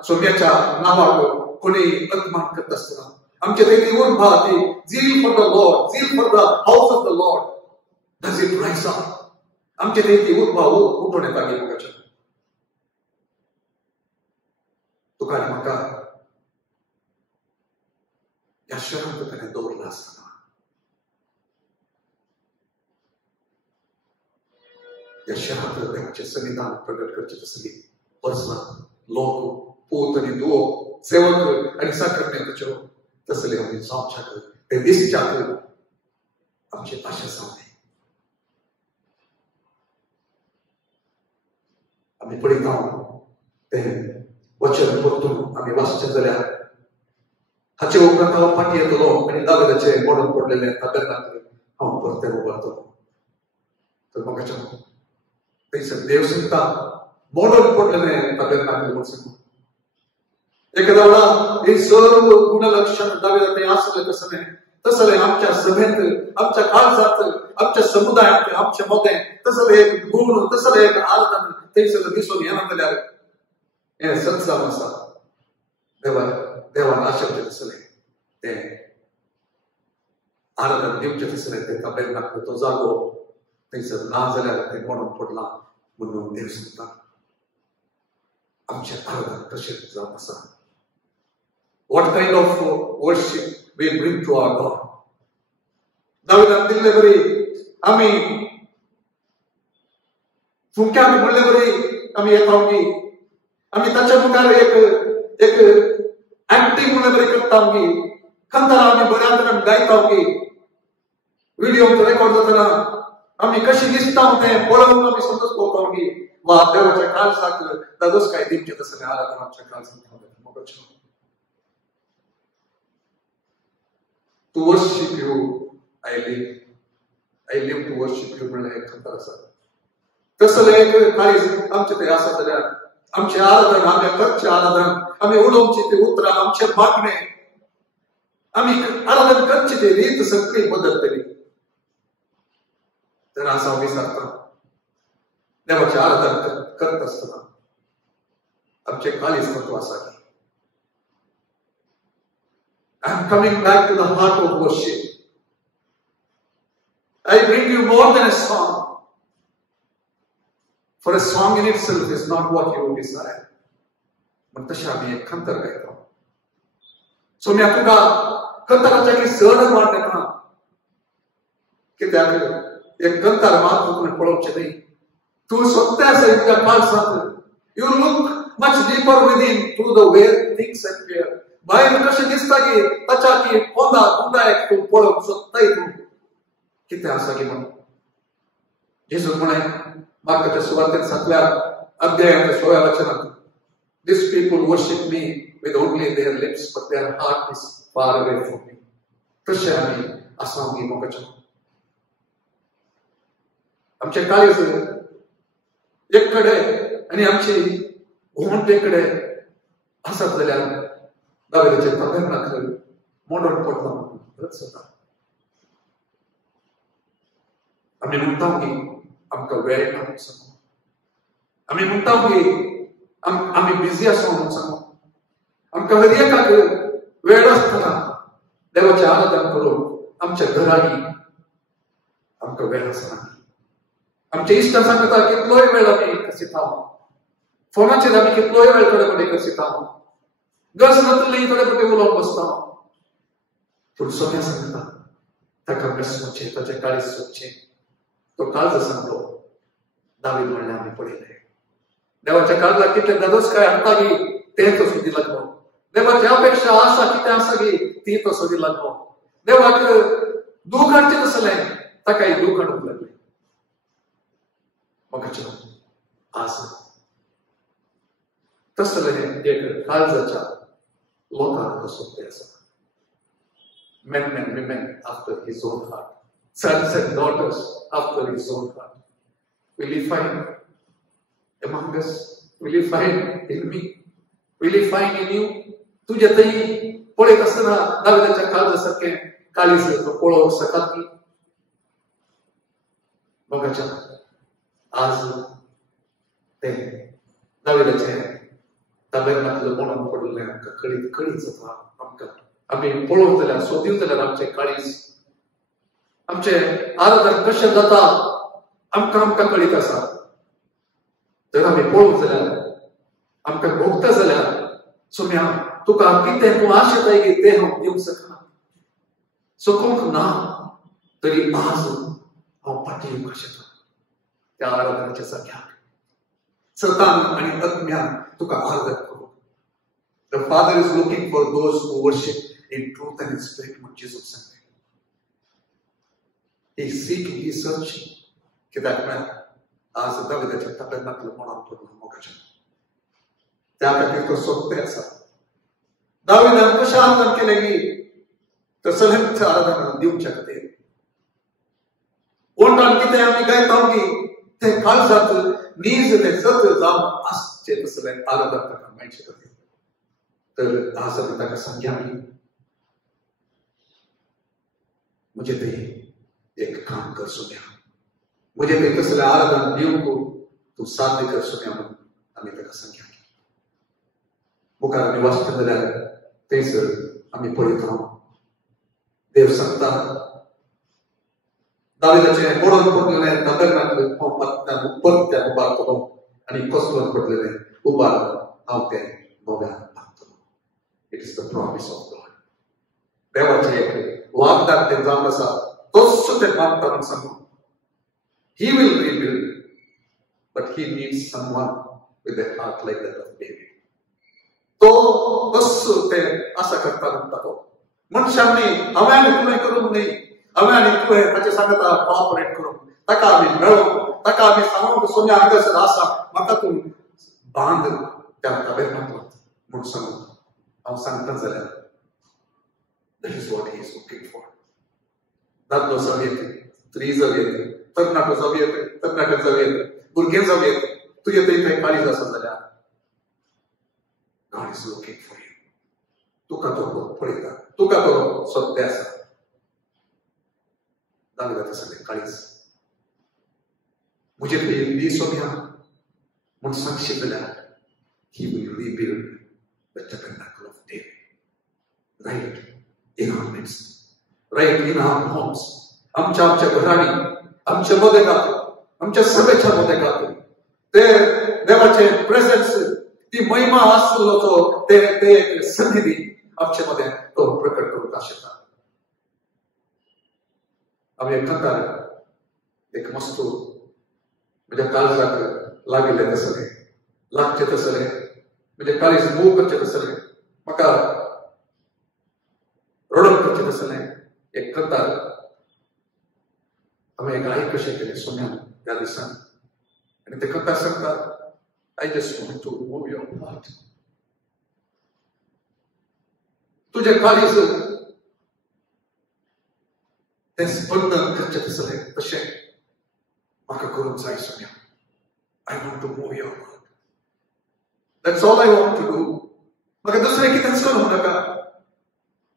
सोम्याच्या नांवाक कोणी अपमान करता आसतना आमचे थंय ती उर्बा ती झील फॉर द लॉर्ड, झील for the house of the Lord does it रायज अप. आमचे थंय ती उर्बा उठून येता गे मोगाचें. तुका आनी म्हाका ह्या शहरांत ताणें दवरला आसतना ह्या शहरांत देवाचें संविधान प्रकट करचें आसली. वर्सां लोक पूत आनी दुवो सेवक आनी साकरणे ताच्यो तसले आम्ही जावच्या ते दिसच्या आमची आशा जावं आम्ही पडित ते वचन परतून आम्ही वाचचे जाल्यार हाचे उपरांत हांव फाटी येतलो आनी दाविदाचे मोडून पडलेले ताबेरनाकल हांव परते उबारतलो तर म्हाका थंयसर देव सांगता मोडून पडलेले ताबेरनाकल म्हूण सांगून एखाद्या वेळा हे सर्व गुणलक्षण दाविदाचे आसले तसले आमच्या सभेत आमच्या काळजात आमच्या समुदायात आमच्या मध्ये तसले एक गुण तसले एक आराधन थंयसर दिसून येना जाल्यार हे सत्संग आसा देवान आशेचे तसले ते आराधन दिवचे तसले ते ताबेरनाकल तो जागो थंयसर ना जाल्यार ते मोडून पडला म्हणून देव सांगता आमचे आराधन तशेंच जावन आसा. What kind of worship we bring to our God? दाविदान दिल्ले बरी आम्ही फुंक्याक म्हणले बरी आम्ही येता की आम्ही ताच्या मुखार एक ऍक्टिंग म्हणले बरी करता की खंताना आम्ही बऱ्या तरेन गायता की व्हिडिओ रेकॉर्ड जातना आम्ही कशी दिसता ते पळोवन आम्ही समज पळोवता की वा देवाच्या काळजाक दादोस काय दिवचे तसले आराधन आमच्या काळजाक मोगो To worship you, I live. I live to worship you म्हणलं एक खंतर आसा. तसले एक काळीज आमचे ते आसा जाल्यार आमचे आराधन आमचे खर्च आराधन आम्ही उलोवची ते उतरां आमचे मागणे आम्ही आराधन करची ते रीत सगळी बदलतली तर असा विचारता देवाचे आराधन करत असताना आमचे काळीज तत्व आसा की I'm coming back to the heart of worship. I bring you more than a song. For a song in itself is not what you desire. पण तशा आम्ही एक खंतर गायतो. सो मी तुका खंतराच्या की सहज वाटता कित्याक एक खंतर मात तुका पळोवचें न्ही तूं स्वता तुज्या काळजांत you look much deeper within through the way things appear. भायर कशें दिसता की ताच्या की पोंदा गुंडायक तूं पळोवंक सोदताय तूं कितें आसा की म्हणून जेजूस म्हणे मार्काच्या सुवातेर 7व्या अध्यायाच्या 16व्या वचनांत These people worship me with only their lips, but their heart is far away from me. तशें आमी आसां की मोगाचें आमचे काळीज एक कडेन आनी आमची घोंट एक कडेन आसत जाल्यार दाविदाचे ताबेरनाकल मोडून पडला म्हणून जाता. आमी म्हणटा की आमकां वेळ ना म्हणून सांगू आमी म्हणटा की आमी बिजी आसा म्हणून सांगू आमकां हर एकाक वेळ आसतना देवाचें आराधन करूंक आमच्या घरांनी आमकां वेळ आसना आमच्या इश्टां सांगता कितलोय वेळ आमी कसिता फोनाचेर आमी कितलोय वेळ थोडे कडेन कसिता गस नातली थोडे पटे उलोवंक बसता पूण सोम्या सांगता ताका मेसोचें ताचें काळीज सोदचें तो काळज सांगलो दावीद म्हणलें आमी पळयलें देवाच्या काळजाक कितले दादोस काय हाडटा की तें तो सोदी लागलो देवाची अपेक्षा आशा कितें आसा की ती तो सोदी लागलो देवाक दूख हाडचें नासलें ताकाय दूख हाडूंक लागलें म्हाका आज तसलें एक काळजाच्या लोकांक सोदलें आसा men and women after his own heart, sons and daughters after his own heart. Will you find among us? Will you find in me? Will you find in you? तुझे तई पळयत आसतना दाविदाच्या काळजासारकें काळीज पळोवंक शकता की मोगाच्या आज ते दाविदाचे ताबेरनाकल मोडून पडलें आमकां कळीत जाता आमकां आमी पळोवंक जाल्यार सोदीत जाल्यार आमचें काळीज आमचें आराधन कशें जाता आमकां कळीत आसा जर आमी पळोवंक जाल्यार आमकां भोगता जाल्यार सोम्या तुका कितें तूं आशेताय की तें हांव दिवंक शकना सकूंक ना तरी आज हांव फाटीं येवंक आशेता त्या आराधनाच्या जाग्यार सतान आनी अज्ञान तुका आराधन करूं. The Father is looking for those who worship in truth and in spirit म्हणून Jesus सांगते. He seeking, he searching. कित्याक म्हळ्यार आज दाविदाच्या ताब्यांतलो म्हणून पडलो मोगाच्या. त्या खातीर तो सोदते आसा. दाविदान कशें आराधन केलें की तर सगळ्यांचें आराधन दिवच्या खातीर. ओंडान कितें आमी गायता की ते काळजात नीज ते सत जावन आसचे तसलें आराधन ताका मेळचें खातीर. तर आज आमी ताका सांगया की मुझे ते एक काम कर सुन्या. मुझे ते तसलें आराधन दिवंक तूं साध्य कर सुन्या म्हणून आमी ताका सांगया. मुखार आमी वाचता जाल्यार थंयसर आमी पळयत रावू. देव सांगता दाविदाचें मोडून पडलेलें ताबेरनाकल हांव परत्यान उबारतलो आनी कोसळून पडलेलें उबार हांव तें नव्यान बांदतलो. It is the promise of God. देवाचें एक वाग्दान तें जावन आसा तोच तें बांदता म्हूण सांगून. He will rebuild, but he needs someone with a heart like that of David. तो तस तें आसा करता म्हणटा तो. मनशांनी हांवें आनी तुवें करूंक न्ही. हांवें आनी तुवें ताचे सांगता कॉपरेट करूंक. ताका आमी मेळोवंक, ताका आमी सांगूंक सोन्या हांगासर आसा म्हाका तूं बांद त्या ताबेरनाकलांत म्हूण सांगून हांव सांगता जाल्यार that is what he is looking for. दादलो जावं येता, स्त्री जावं येता, तरणाटो जावं येता, तरणाटे जावं येता, भुरगें जावं येता, तूं येता इथे काळीज आसा जाल्यार God is looking for you. तुका तो पळयता, तुका तो सोदते आसा. दाविदाचें सगळें काळीज. मुझे दी सोम्या म्हूण सांगशीत जाल्यार he will rebuild the tabernacle of David. Right in our midst, right in our homes. आमच्या घरांनी, आमच्या मोदेगात, आमच्या सभेच्या मोदेगात ते देवाचे प्रेझेन्स, ती महिमा आसलो तो ते सन्निधी आमचे मध्ये तो प्रकट करूंक आशिल्ला. आमी एकांतार एक मस्तू म्हज्या काळजाक लागिल्लें तसलें, लागचें तसलें, म्हजें काळीज मोव करचें तसलें, म्हाका रडप करचें तसलें एक कंतार हांवें एक आयक कशें केलें सोम्यान त्या दिसान. आनी ते कंतार सांगता I just want to move your heart. तुझे काळीज तें स्पंदन करचें तसलें तशें म्हाका करूंक जाय Saumya. I want to move your heart. That's all I want to do. म्हाका दुसरें कितेंच करूंक नाका.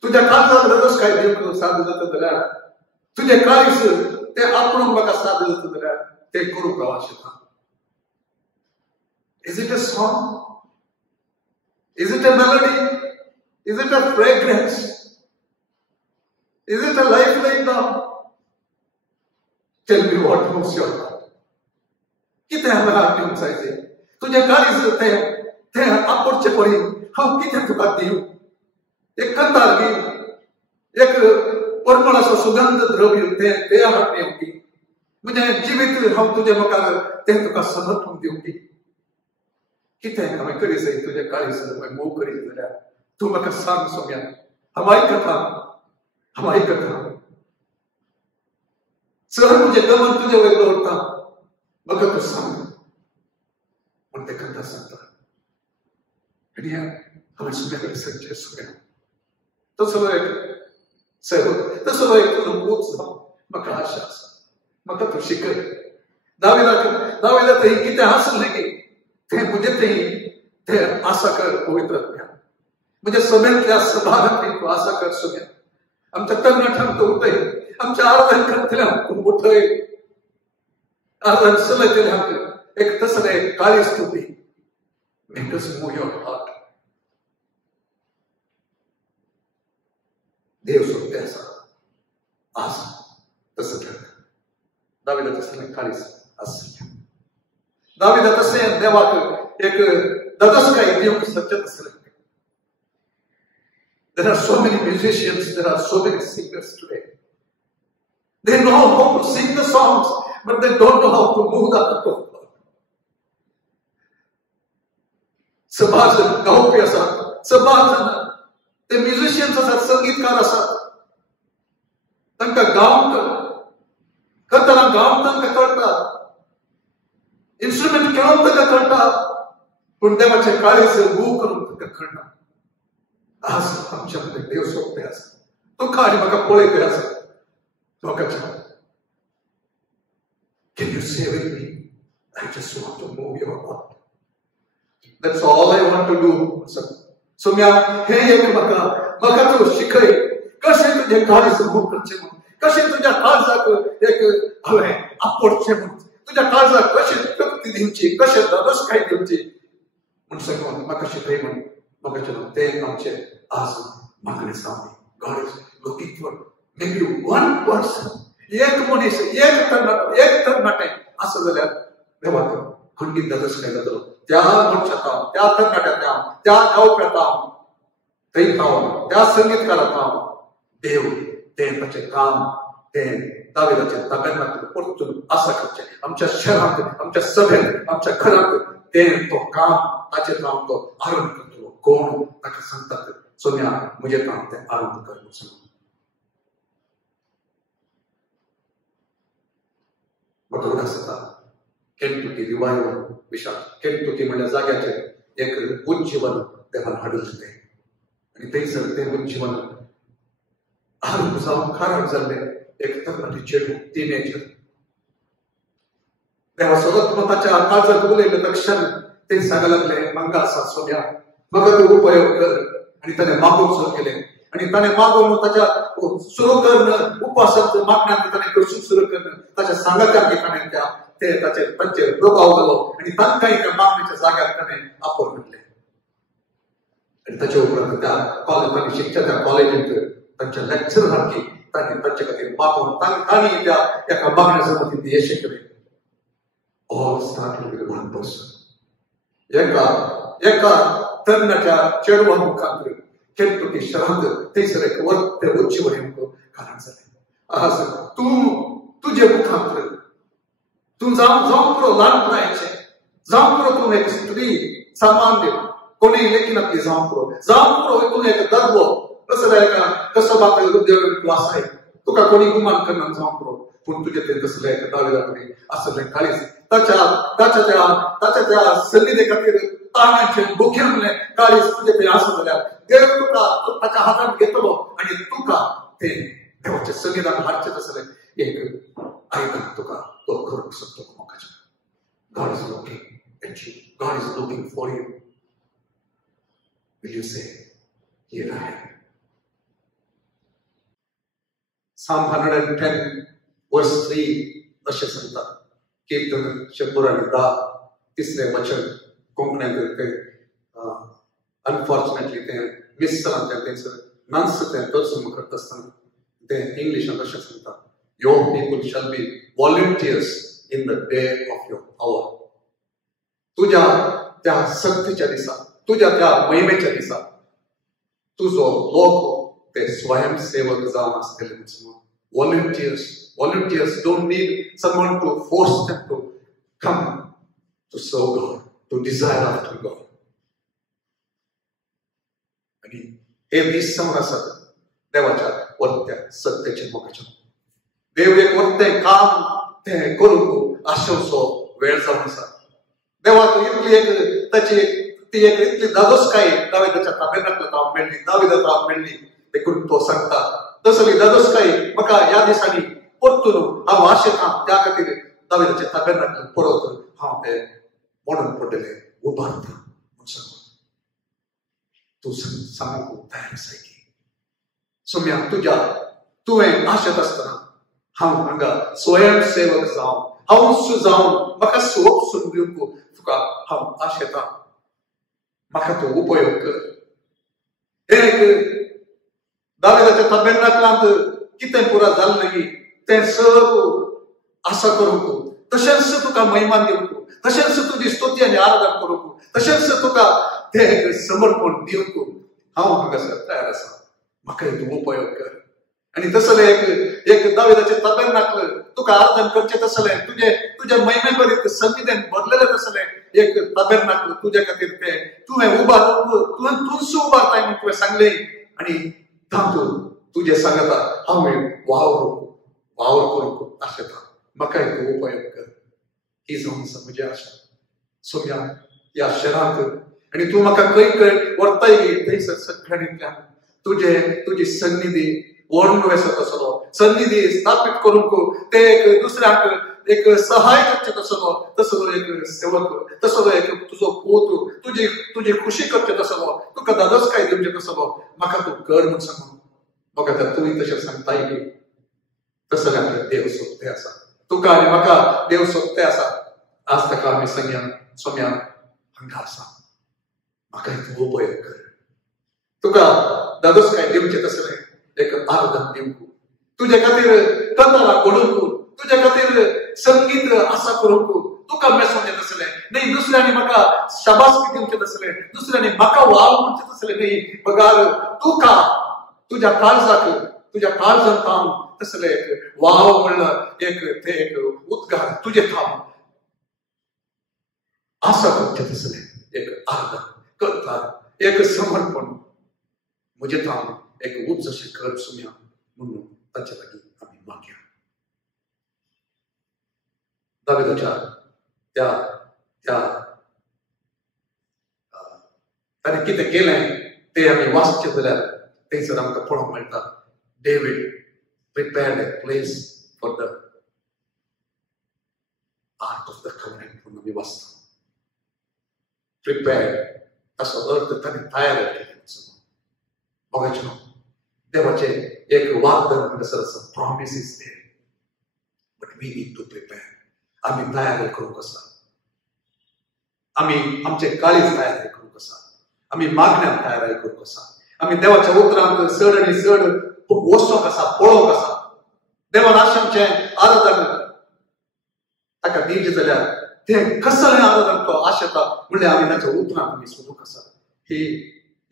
तुज्या काळजाक रगस काय दिवंक साद जाता जाल्यार, तुजें काळीज तें आपणून म्हाका साद जाता जाल्यार तें करूंक हांव शकता. Is it a song? Is it a melody? Is it a fragrance? Is it a life laid down? Tell me what moves your heart. कितें आमकां हाडूंक जाय तें तुजें काळीज तें आपोवचें पडीं हांव कितें तुका दिवं. एक कंतार दी, एक परमळाचो सुगंध द्रव्य तें हाडून दी. म्हजें जिवीत हांव तुजें मुखार तें तुका समर्पण दिवंक दी. कितें हांवें करी जाय तुजें काळीज हांवें मोव करीत जाल्यार तूं म्हाका सांग सोम्या. हांव आयकता. चल म्हजें गमन तुजे वयलो उरता, म्हाका तूं सांग म्हूण तें कंतार सांगता. आनी हांवें सोम्या कडेन सांगचें सोम्या तसलो एक सेवक, तसलो एक नमूच जावं म्हाका आशा आसा. म्हाका तूं शिकय. दाविदा थंय कितें आसलें की तें मुझे ते आशा कर पवित्र आत्म्या. मुझे सभेंतल्या सभागांतली तूं आशा कर सोम्या. आमच्या तरणाट्यांक तूं उठय, आमच्या आराधन करतल्यांक तूं उठय, आराधन चलयतल्यांक एक तसलें काळीज तूं दी. Make us move your heart. देव सोदते आसा आज तसं कर. दाविदा तसलें काळीज आसलें. दाविदा तशें देवाक एक ददस्काय दिवंक सज्ज आसलें. There are so many musicians, there are so many singers today. They know how to sing the songs, but they don't know how to move the heart of God. सभाजन गावपी आसा, सभाजन ते म्युझिशियन्स असतात, संगीतकार असतात, तांकां गावंक करतना गावंक तांकां कळटा, इन्स्ट्रुमेंट खेळोंक तांकां कळटा, पूण देवाचे काळीज भू करून तांकां कळना. आज आमच्या मध्ये देव सोंपले आसा, तुका आनी म्हाका पळयते आसा. लोकांच्या Can you say with me, I just want to move your heart. That's all I want to do. Saumya हे एक म्हाका तूं शिकय, कशें तुजें काळीज भू करचें म्हूण, कशें तुज्या काळजाक एक हांवें आपडचें म्हूण, तुज्या काळजाक कशें तृप्ती दिवची, कशें धडसकाय दिवची म्हूण सांगून म्हाका शिकय म्हूण म्हाका तें आमचें आज मागणें आसा. God is looking for maybe one person, एक मनीस, एक तरणाटे असं जाल्यार देवाक खंडीत धडसकाय जातलो. त्या मनशाक, त्या तरणाट्याक, त्या गावप्याक, थंय पावन त्या संगीतकाराक देव तें ताचें काम, तें दाविदाचें ताब्यांत परतून आसा करचें. आमच्या शहरांत, आमच्या सभेंत, आमच्या घरांत तें तो काम, ताचें काम तो आरंभ करतलो. कोण ताका सांगतात, सोम्या म्हजें काम तें आरंभ कर म्हणून सांगून. म्हाका उगडास येता केंटुकी रिवायवल विशाल. केंटुकी म्हणल्या जाग्याचेर एक उज्जीवन देवान हाडून दिलें आनी थंयसर तें उज्जीवन आरंभ जावन खाराक जाल्लें एक तरणाटी चेडूं, टिनेजर. देवा सोबत ताच्या काळजाक उलयले तक्षण ते सांगूंक लागले, म्हाका आसा सोम्या, म्हाका तूं उपयोग कर. आनी ताणें मागूंक सुरू केलें आनी ताणें मागून ताच्या सुरू करून उपासांचो मागण्यांत ताणें करसूंक सुरू करून ताच्या सांगात्यांक ताणें तांचेर प्रभाव जालो आनी तांकांय त्या मागणेच्या जाग्यार ताणें आपोवन म्हणलें. आनी ताचे उपरांत त्या ताणें शिकच्या त्या कॉलेजींत तांच्या लेक्चरांकी ताणें तांचे खातीर मागून तांणी त्या एका मागण्या समितींत यश केलें. All started with one person. एका तरणाट्या चेडवा मुखांत केंटुकी शहरांत थंयसर एक वर्त उज्जीवन कारण जालें. आज तुजे मुखांत तूं जावं पुरो ल्हानपणाचें, जावं पुरो तूं एक स्त्री सामान्य कोणेय लेखिनांतली जावं पुरो तूं एक दर्वो कसो बापाय उद्योगांत तूं आसाय, तुका कोणी गुमान करना जावं पुरो, पूण तुजें तें तसलें एक दाविदाकडेन आसलें काळीज, ताच्या त्या संगीते खातीर ताणाचें भुकेंतलें काळीज तुजें तें आसा जाल्यार देव तुका ताच्या हातांत घेतलो आनी तुका तें देवाच्या संगीतान हाडचें तसलें एक आयदन तुका तो करूंक शकतो. God is looking at you. God is looking for you. Will you say, here I am? Psalm 110 verse 3 अशें सांगता. कीर्तन 110 तिसरें वचन कोंकणींत तें अनफॉर्च्युनेटली तें मिस जालां तें थंयसर नन्स तें तर्जुमो करता आसतना तें इंग्लिशांत अशें सांगता. Your people shall be volunteers in the day of your power. तुझ्या त्या शक्तीच्या दिसा, तुझ्या त्या महिमेच्या दिसा तुझो लोक ते स्वयंसेवक जावन आसतले म्हणून. Volunteers don't need someone to force them to come to serve God, to desire after God. आणि हे दीस समोर आसात देवाच्या वर्त्या सत्याच्या मोगाच्या. देव एक वर्तें काम तें करूंक आशेचो वेळ जावन आसा. देवाक इतली एक ताची ती एक इतली दादोसकाय दाविदाच्या ताबेनाकलाक मेळ्ळी, दाविदाक मेळ्ळी, देखून तो सांगता तसली दादोसकाय म्हाका ह्या दिसांनी परतून हांव आशेतां. त्या खातीर दाविदाच्या ताबेनाकल परत हांव तें मोडून पडलेलें उबारता म्हूण सांगून तूं सांगूंक तयार आसाय की सोम्या तुवें आशेत आसतना हांव हांगा स्वयंसेवक जावन हांव जावन म्हाका सोपसून दिवंक तुका हांव आशेतां. म्हाका तूं उपयोग कर. एक दाविदाच्या ताबेनाकलांत कितें पुरा जालें न्ही तें सब आसा करूंक, तशेंच तुका महिमान दिवंक, तशेंच तुजी स्तुती आनी आराधना करूंक, तशेंच तुका तें समर्पण दिवंक हांव हांगासर तयार आसा. म्हाका तूं उपयोग कर. आनी तसलें एक दाविदाचें ताबेनाकल तुका आराधना करचें तसलें तुजे महिमे बरीत संगीतेन भरलेलें तसलें एक ताबेनाकल तुजे खातीर तें तुवें उबारूंक तूंच उबारताय म्हूण तुवें सांगलें. आणि थांबतो तुझे सांगता हांवें वावर करूंक आशेता म्हाका एक उपयोग कर ही जावन आसा म्हजी आशा सोम्या ह्या शहरांत आणि तूं म्हाका खंय व्हरताय थंयसर सगळ्यांतल्यान तुजी सन्निधी व्हरून वेसत आसलो सन्निधी स्थापीत करूंक ते एक दुसऱ्याक एक सहाय करचे तसलो एक सेवक तसलो एक तुजो पूत तुजी खुशी करचे तसलो तुका दादोसकाय दिवचे तसलो म्हाका तूं कर म्हूण सांगून म्हाका तूंय तशें सांगताय की तसल्याक देव सोदते आसा तुका आनी म्हाका देव सोदते आसा आज ताका आमी सांगया सोम्या हांगा आसा म्हाका तूं उपयोग कर तुका दादोसकाय दिवचे तसलें एक आराधन दिवंक तुजे खातीर कथाला घडोवंक तुजे खातीर संगीत आसा करूंक तुका मेसून येत तसलें न्ही दुसऱ्यांनी म्हाका शाबासकी दिवचे तसलें दुसऱ्यांनी म्हाका वाव म्हणचे तसलें न्ही बगार तुका तुज्या काळजांत थांब तसलें एक वाव म्हणल्यार एक उद्गार तुजे थांब आसा करचे तसलें एक आराधन करता एक समर्पण म्हजे थांब एक उच्च अशें कर सुम्या म्हणून ताचे लागीं आमी मागया दाविदाच्या त्या ताणें कितें केलें तें आमी वाचचें जाल्यार थंयसर आमकां पळोवंक मेळटा David prepared a place for the Ark of the Covenant म्हणून आमी वाचता prepared ताचो अर्थ ताणें तयार केलें बघायचें देवाचे एक वाग्दान म्हणसर आसा promise is there but we need to prepare आमी तयारी करूंक आसा आमी आमचे काळीज तयारी करूंक आसा आमी मागण्यांत तयारी करूंक आसा आमी देवाच्या उतरांत चड आनी चड वचोंक आसा पळोवंक आसा देवान आशांचे आराधन ताका दिवचें जाल्यार तें कसलें आराधन तो आशेता म्हणल्यार आमी ताच्या उतरांत आमी सोदूंक आसा ही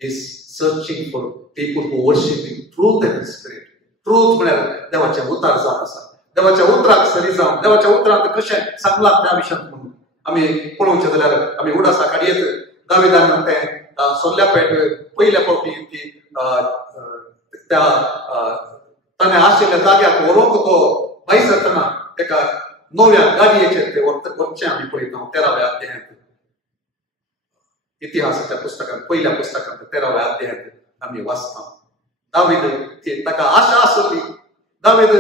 is searching for people who worship in truth and spirit. Truth म्हळ्यार देवाच्या उतार जावन आसा देवाच्या उतराक सरी जावन देवाच्या उतरांत कशें सांगलां त्या विशयांत म्हणून आमी पळोवचें जाल्यार आमी उडासा काडयेत दाविदान तें सोल्ल्या पेट पयल्या फावटी ती त्या ताणें आशिल्ल्या जाग्याक व्हरोंक तो भायर सरतना तेका नव्या गाडयेचेर ते वरचें आमी पळयता 13व्या अध्यायांत इतिहासाच्या पुस्तकांत पहिल्या पुस्तकांत 13व्या अध्यायांत आमी वाचता दावीद ताका आशा आसली दावीद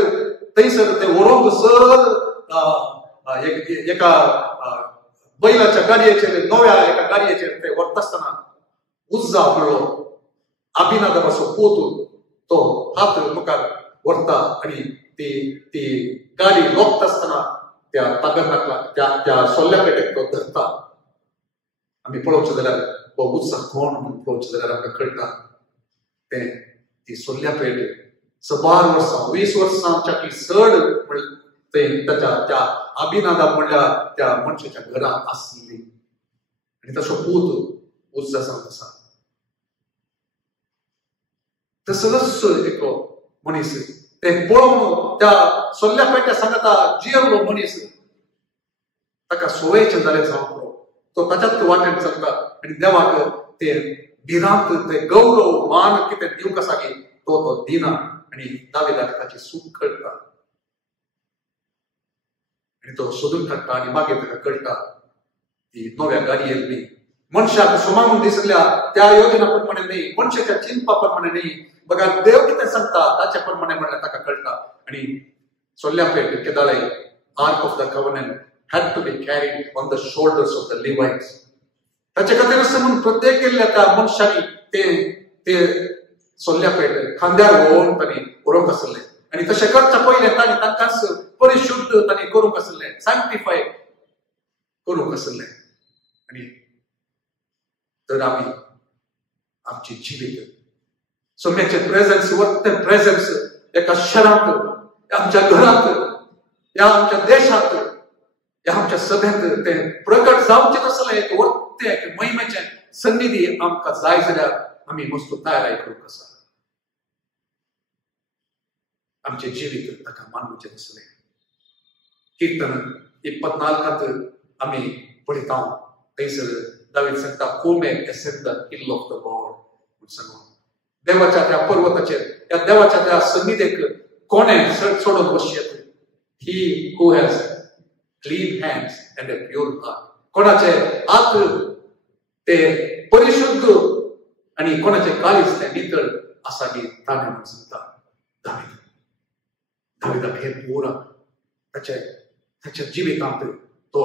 थंयसर ते व्हरोंक सर एका बैलाच्या गाडयेचेर नव्या एका गाडयेचेर ते व्हरता आसतना उज्जा म्हणलो अभिनादाबाचो पूत तो हात मुखार व्हरता आनी ती गाडी लोकता आसतना त्या ताबेरनाकलाक त्या सोल्ल्या पेटेक तो धरता आमी पळोवचें जाल्यार हो उत्सव कोण म्हणून पळोवचें जाल्यार आमकां कळटा तें ती सोल्ल्या पेट 12 वर्सां 20 वर्सांच्या की चड तें त्या अभिनादाब म्हणल्या त्या मनशाच्या घरांत आसली आनी ताचो पूत उज्जा जावन आसा तसलोच एक मनीस तें पळोवन त्या सोल्ल्या पेट्या सांगता जियेल्लो मनीस ताका सवयेचें जालें जावं तो ताच्याच वाटेन चलता आनी देवाक ते भिरांत ते गौरव मान कितें दिवंक आसा की तो दिना आनी दाविदाक ताची सूख कळटा आनी तो सोदून काडटा आनी मागीर ताका कळटा ती नव्या गाडयेर न्ही मनशाक सुमावून दिसल्या त्या योजना प्रमाणे न्ही मनशाच्या चिंतपा प्रमाणे न्ही बघा देव कितें सांगता ताच्या प्रमाणे म्हणल्यार ताका कळटा आनी सोल्ल्या पेट केदाळे ark of the covenant had to be carried on the shoulders of the Levites. ताचे खातीर असं म्हणून प्रत्येक केल्ल्या त्या मनशांनी ते सोल्ल्या पेट खांद्यार व्हरून तांणी व्हरोंक आसलें आनी तशें करच्या पयलें तांणी तांकांच परिशुद्ध तांणी करूंक आसलें सॅंक्टिफाय करूंक आसलें आनी तर आमी आमची जिवीत सोम्याचे प्रेझन्स वरतें प्रेझन्स एका शहरांत आमच्या घरांत या आमच्या देशांत या आमच्या सभेंत ते प्रकट जावचें आसलें एक वरतें एक महिमेचें सन्निधी आमकां जाय जाल्यार आमी मस्त तयारी करूंक आसा आमचें जिवीत ताका मानूचें आसलें कीर्तन 24 आमी पळयता थंयसर दावीद सांगता who may ascend the hill of the Lord म्हूण सांगून देवाच्या त्या पर्वताचेर या देवाच्या त्या सन्निधेक कोणें सोडून वचचें येता? He who has clean hands and a pure heart. कोणाचे हात ते परिशुद्ध आणि कोणाचे काळीज ते नितळ असा बी ताणें म्हणून सांगता दावीद. दाविदाक हे पुरा त्याच्या जिवितांत तो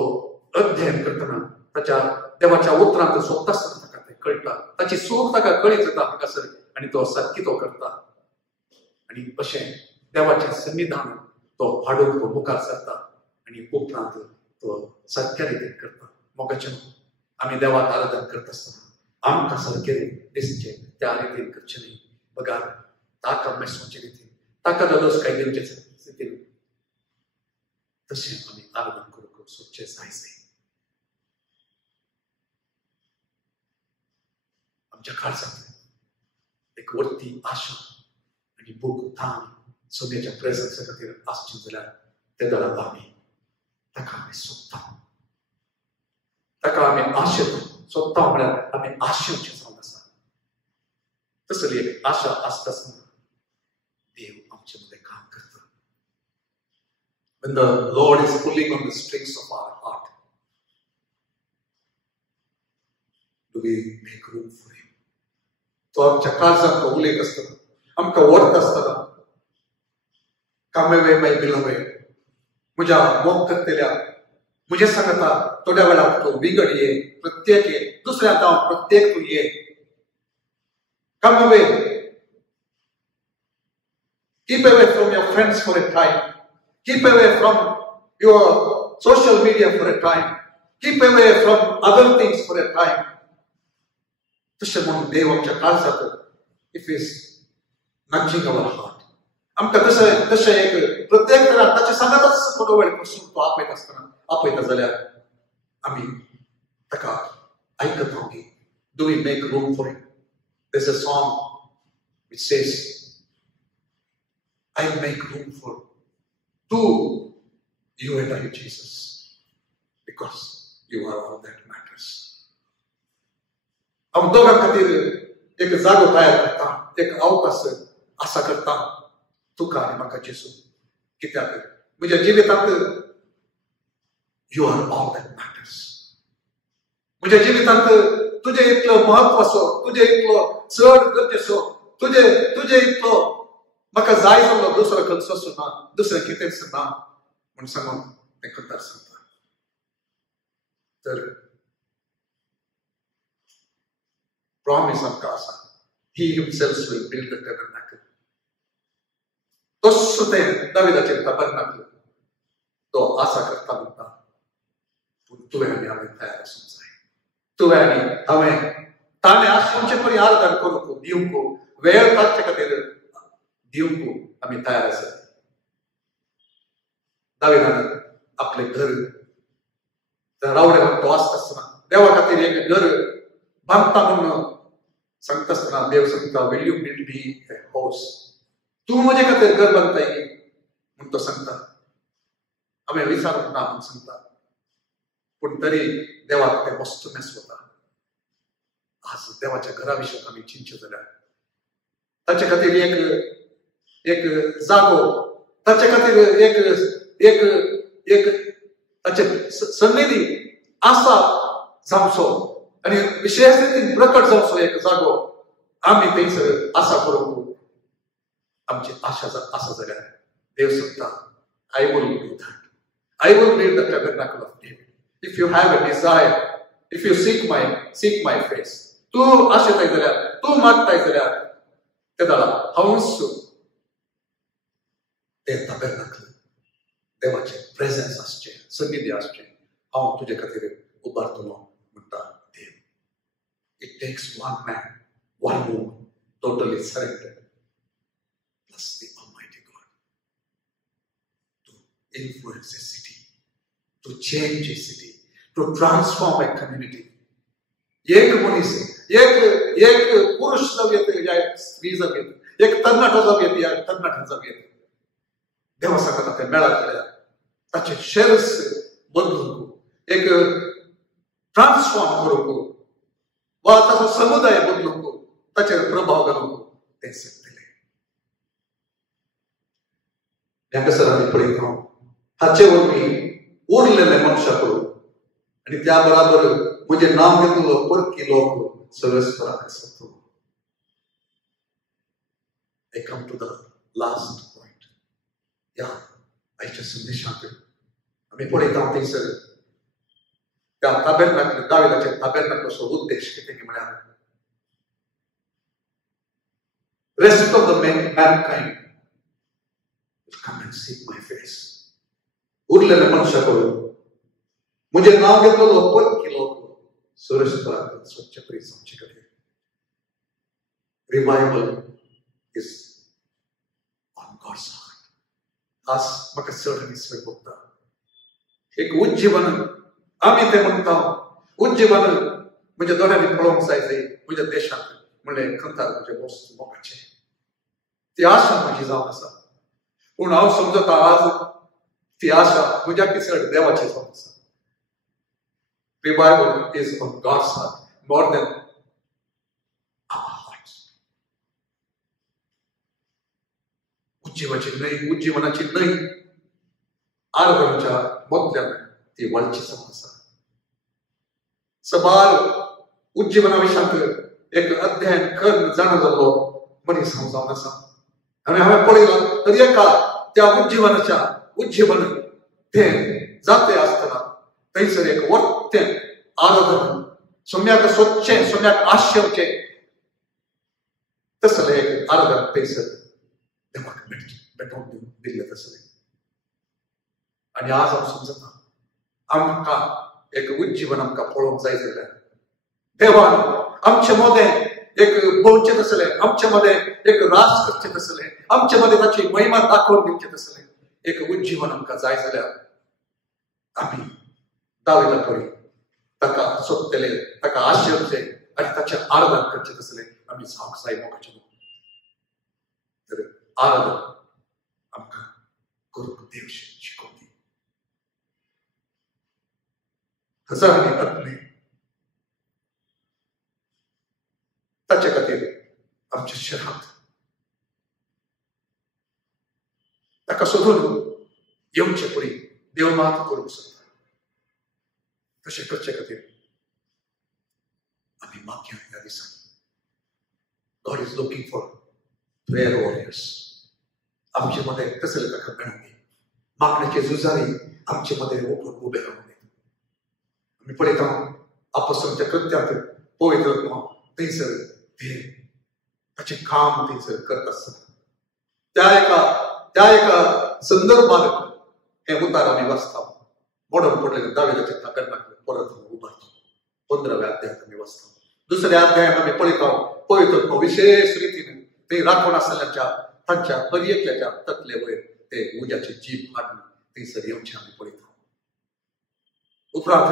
अध्ययन करतना त्याच्या देवाच्या उतरांत सोदता आसतना ताका ते कळटा. ताची सूख ताका कळीत जाता हांगासर आनी तो सारकी तो करता. आनी अशें देवाचें सन्निधान तो हाडून तो मुखार सरता आनी उपरांत तो सारक्या रितीन करता. मोगाचें आमी देवाक आराधन करता आसतना आमकां सारकें दिसचें त्या रितीन करचें न्ही. बघा ताका मेसोवचे रितीन ताका दोदोसकाय दिवचे रितीन तशें आमी आराधन करूंक सोदचें जायचें. आमच्या काळजांत एक वरती आशा आनी भूक ताण सोन्याच्या प्रेझन्सा खातीर आसची जाल्यार ते दरात आमी ताका आमी सोदता. ताका आमी आशेत सोदता म्हळ्यार आमी आशेवचे जावन आसा. तसली एक आशा आसता आसतना देव आमचे मदें काम करता. When the Lord is pulling on the strings of our heart, do we make room for Him? तो आमच्या काळजांत उलयत आसतना आमकां ओडत आसतना Come away, my beloved. म्हज्या मोग करतल्या म्हजे सांगता थोड्या वेळाक तूं विगड ये, प्रत्येक ये, दुसऱ्याक हांव प्रत्येक तूं ये. Come away. Keep away from your friends for a time. Keep away from your social media for a time. Keep away from other things for a time. तशें म्हणून देव आमच्या काळजांत if is nudging our heart. आमकां तशें एक प्रत्येक वेळार ताचे सांगताच थोडो वेळ पासून तो आपयता जाल्यार आमी ताका आयकत रावंक. Do we make room for Him? There's a song which says, I'll make room for you and I, Jesus, because you are all that matters. हांव दोगां खातीर एक जागो तयार करता, एक अवकाश आसा करता तुका आनी म्हाका जेसू. कित्याक म्हज्या जिवितांत you are all that matters. म्हज्या जिवितांत तुजे इतलो म्हत्वाचो, तुजे इतलो चड गरजेचो, तुजे इतलो म्हाका जाय जाल्लो दुसरो खंयचोच ना, दुसरें कितेंच ना म्हूण सांगून तें करता सांगता. तर प्रॉमिस आमकां आसा. He himself will build the tabernacle. तसो तें दाविदाचें tabernacle तो आसा करता म्हणटा. पूण तुवें आनी हांवें तयार आसूंक जाय. तुवें आनी हांवें ताणें आसूंचे परी आराधन करूंक दिवंक वेळ काडचे खातीर दिवंक आमी तयार आसात. दाविदान आपलें घर रावडे तो आसता आसतना देवा खातीर एक घर बांदता म्हणून सांगता आसतना देव सांगता, will you build me a house? तूं म्हजे खातीर घर बांदताय म्हूण तो सांगता. हांवें विचारूंक ना म्हूण सांगता. पूण तरी देवाक तें मस्त मेसवता. आज देवाच्या घरा विशीं आमी चिंतचे जाल्यार ताचे खातीर एक जागो, ताचे खातीर एक ताचे सन्निधी आसा जावचो आनी विशेष रितीन प्रकट जावचो एक जागो आमी थंयसर आसा करूंक आमची आशा आसा जाल्यार देव सांगता, I will do that. I will build the tabernacle of David. If you have a desire, if you seek my face, तूं आशेताय जाल्यार, तूं मागताय जाल्यार ते दाळा हांव ते tabernacle देवाचे प्रेझेन्स आसचे, सन्निधी आसचे, हांव तुजे खातीर उबारतलो म्हणटा देव. It takes one man, one woman, totally surrendered, plus the Almighty God, to influence a city, to change a city, to transform a community. एक मनीस, एक पुरुष जावं येता या स्त्री जावं येता, एक तरणाटो जावं येता या तरणाटी जावं येता, देवा सांगता ते मेळत जाल्यार ताचे शेअर्स बदलूंक, एक ट्रान्सफॉर्म करूंक वा ताचो समुदाय बदलूंक, ताचेर प्रभाव घालूंक ते सकतले. ह्या कसं आम्ही पळयता हाचे वरवीं उरलेले मनशाक आणि त्या बरोबर म्हणजे नाव घेतलेलो परकी लोक सरस्वराक आसता. I come to the last point. या आयच्या संदेशांत आम्ही पळयता थंयसर त्या ताबेरनाकल दाविदाच्या ताबेरनाकलाचो उद्देश कितें म्हळ्यार rest of the mankind will come and seek my face. उरलेले मनशाक म्हणजे नाव घेतलेलो परकी लोक सरस्वराक स्वच्छ करीत आमचे कडेन. Revival is on God's heart. आज म्हाका चड आनी चड भोगता एक उज्जीवन आमी ते म्हणटा उज्जीवन म्हणजे दोळ्यांनी पळोवंक जाय म्हज्या देशांत म्हणलें खंतार म्हणजे वस्तू मोगाचें ती आशा म्हजी जावन आसा. पूण हांव समजता आज ती आशा म्हज्या चड देवाची जावन आसा. Revival is on God's heart more than our hearts. उज्जीवनाची न्हय आराधनाच्या मदल्यान ती वळची जावन आसा. सबार उज्जीवना विशयांत एक अध्ययन करून जाणा जाल्लो मनीस हांव जावन आसा. आनी हांवें पळयलां तर एका त्या उज्जीवन तें जाते आसतना थंयसर एक वर्तें आराधन सोम्याक सोदचें सोम्याक आशेवचें तसलें एक आराधन थंयसर देवाक भेटोवन दिल्लें तसलें. आनी आज हांव समजता आमकां एक उज्जीवन आमकां पळोवंक जाय जाल्यार देवान आमचे मदें एक बोलचें तसलें आमचे मदें एक रास करचें तसलें आमचे मदें ताची महिमा दाखोवन दिवचें तसलें एक उज्जीवन आमकां जाय जाल्यार आमी दाविदा पळय ताका सोदतले ताका आशेवचें आनी ताचें आराधन करचें तसलें आमी जावंक जाय मोगाचें. तर आराधन आमकां करूंक देव शिकोवन दी. हजारांनी आत्मे ताचे खातीर आमच्या शहरांत ताका सोदून येवचे पडीं देव मात करूंक सोदता. तशें करचे खातीर आमी मागया ह्या दिसांनी. God is looking for prayer warriors. आमचे मदें तसलें ताका मेळूंक दी. मागण्याचे झुजारी आमचे मदें उबे रावूंक दी. आमी पळयता आपोस्तलांच्या कृत्यांत पवित्र आत्मा थंयसर देव ताचें काम थंयसर करता आसतना त्या एका संदर्भात हे उतार आमी वाचता. मोडून पडलेले दाविदाच्या ताबेरनाकल परत उबारता 15व्या अध्यायात आमी वाचता. दुसऱ्या अध्यायात आमी पळयता पवित्र आत्मा विशेष रितीन ते राखून आसलेल्याच्या तांच्या हर एकल्याच्या तकले वयर ते उज्याची जीभ हाडून थंयसर येवचें आमी पळयता. उपरांत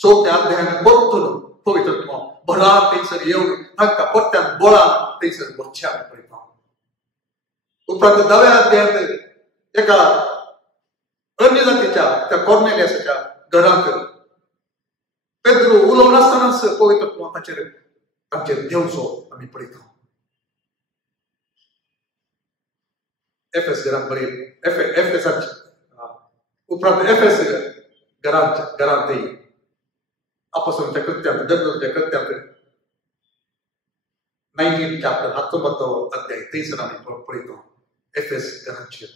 4थ्या अध्यायात परतून पवित्र आत्मा भरान थंयसर येवन तांकां परत्यान बोळान थंयसर व्हरचें आमी पळयता. उपरांत 10व्या अध्यायात एका अन्य जातीच्या त्या कॉर्नेलियसाच्या घरांत पेद्रो उलोवन आसतनाच पवित्र आत्मा तांचेर देंवचो आमी पळयता. एफएस घरांत बरयलें एफएसाच्या उपरांत एफएस घरांत आपोस्तलांच्या कृत्यांत धर्माच्या कृत्यांत 19 चॅप्टर 19 अध्याय थंयसर आमी पळयता एफएस घरांचेर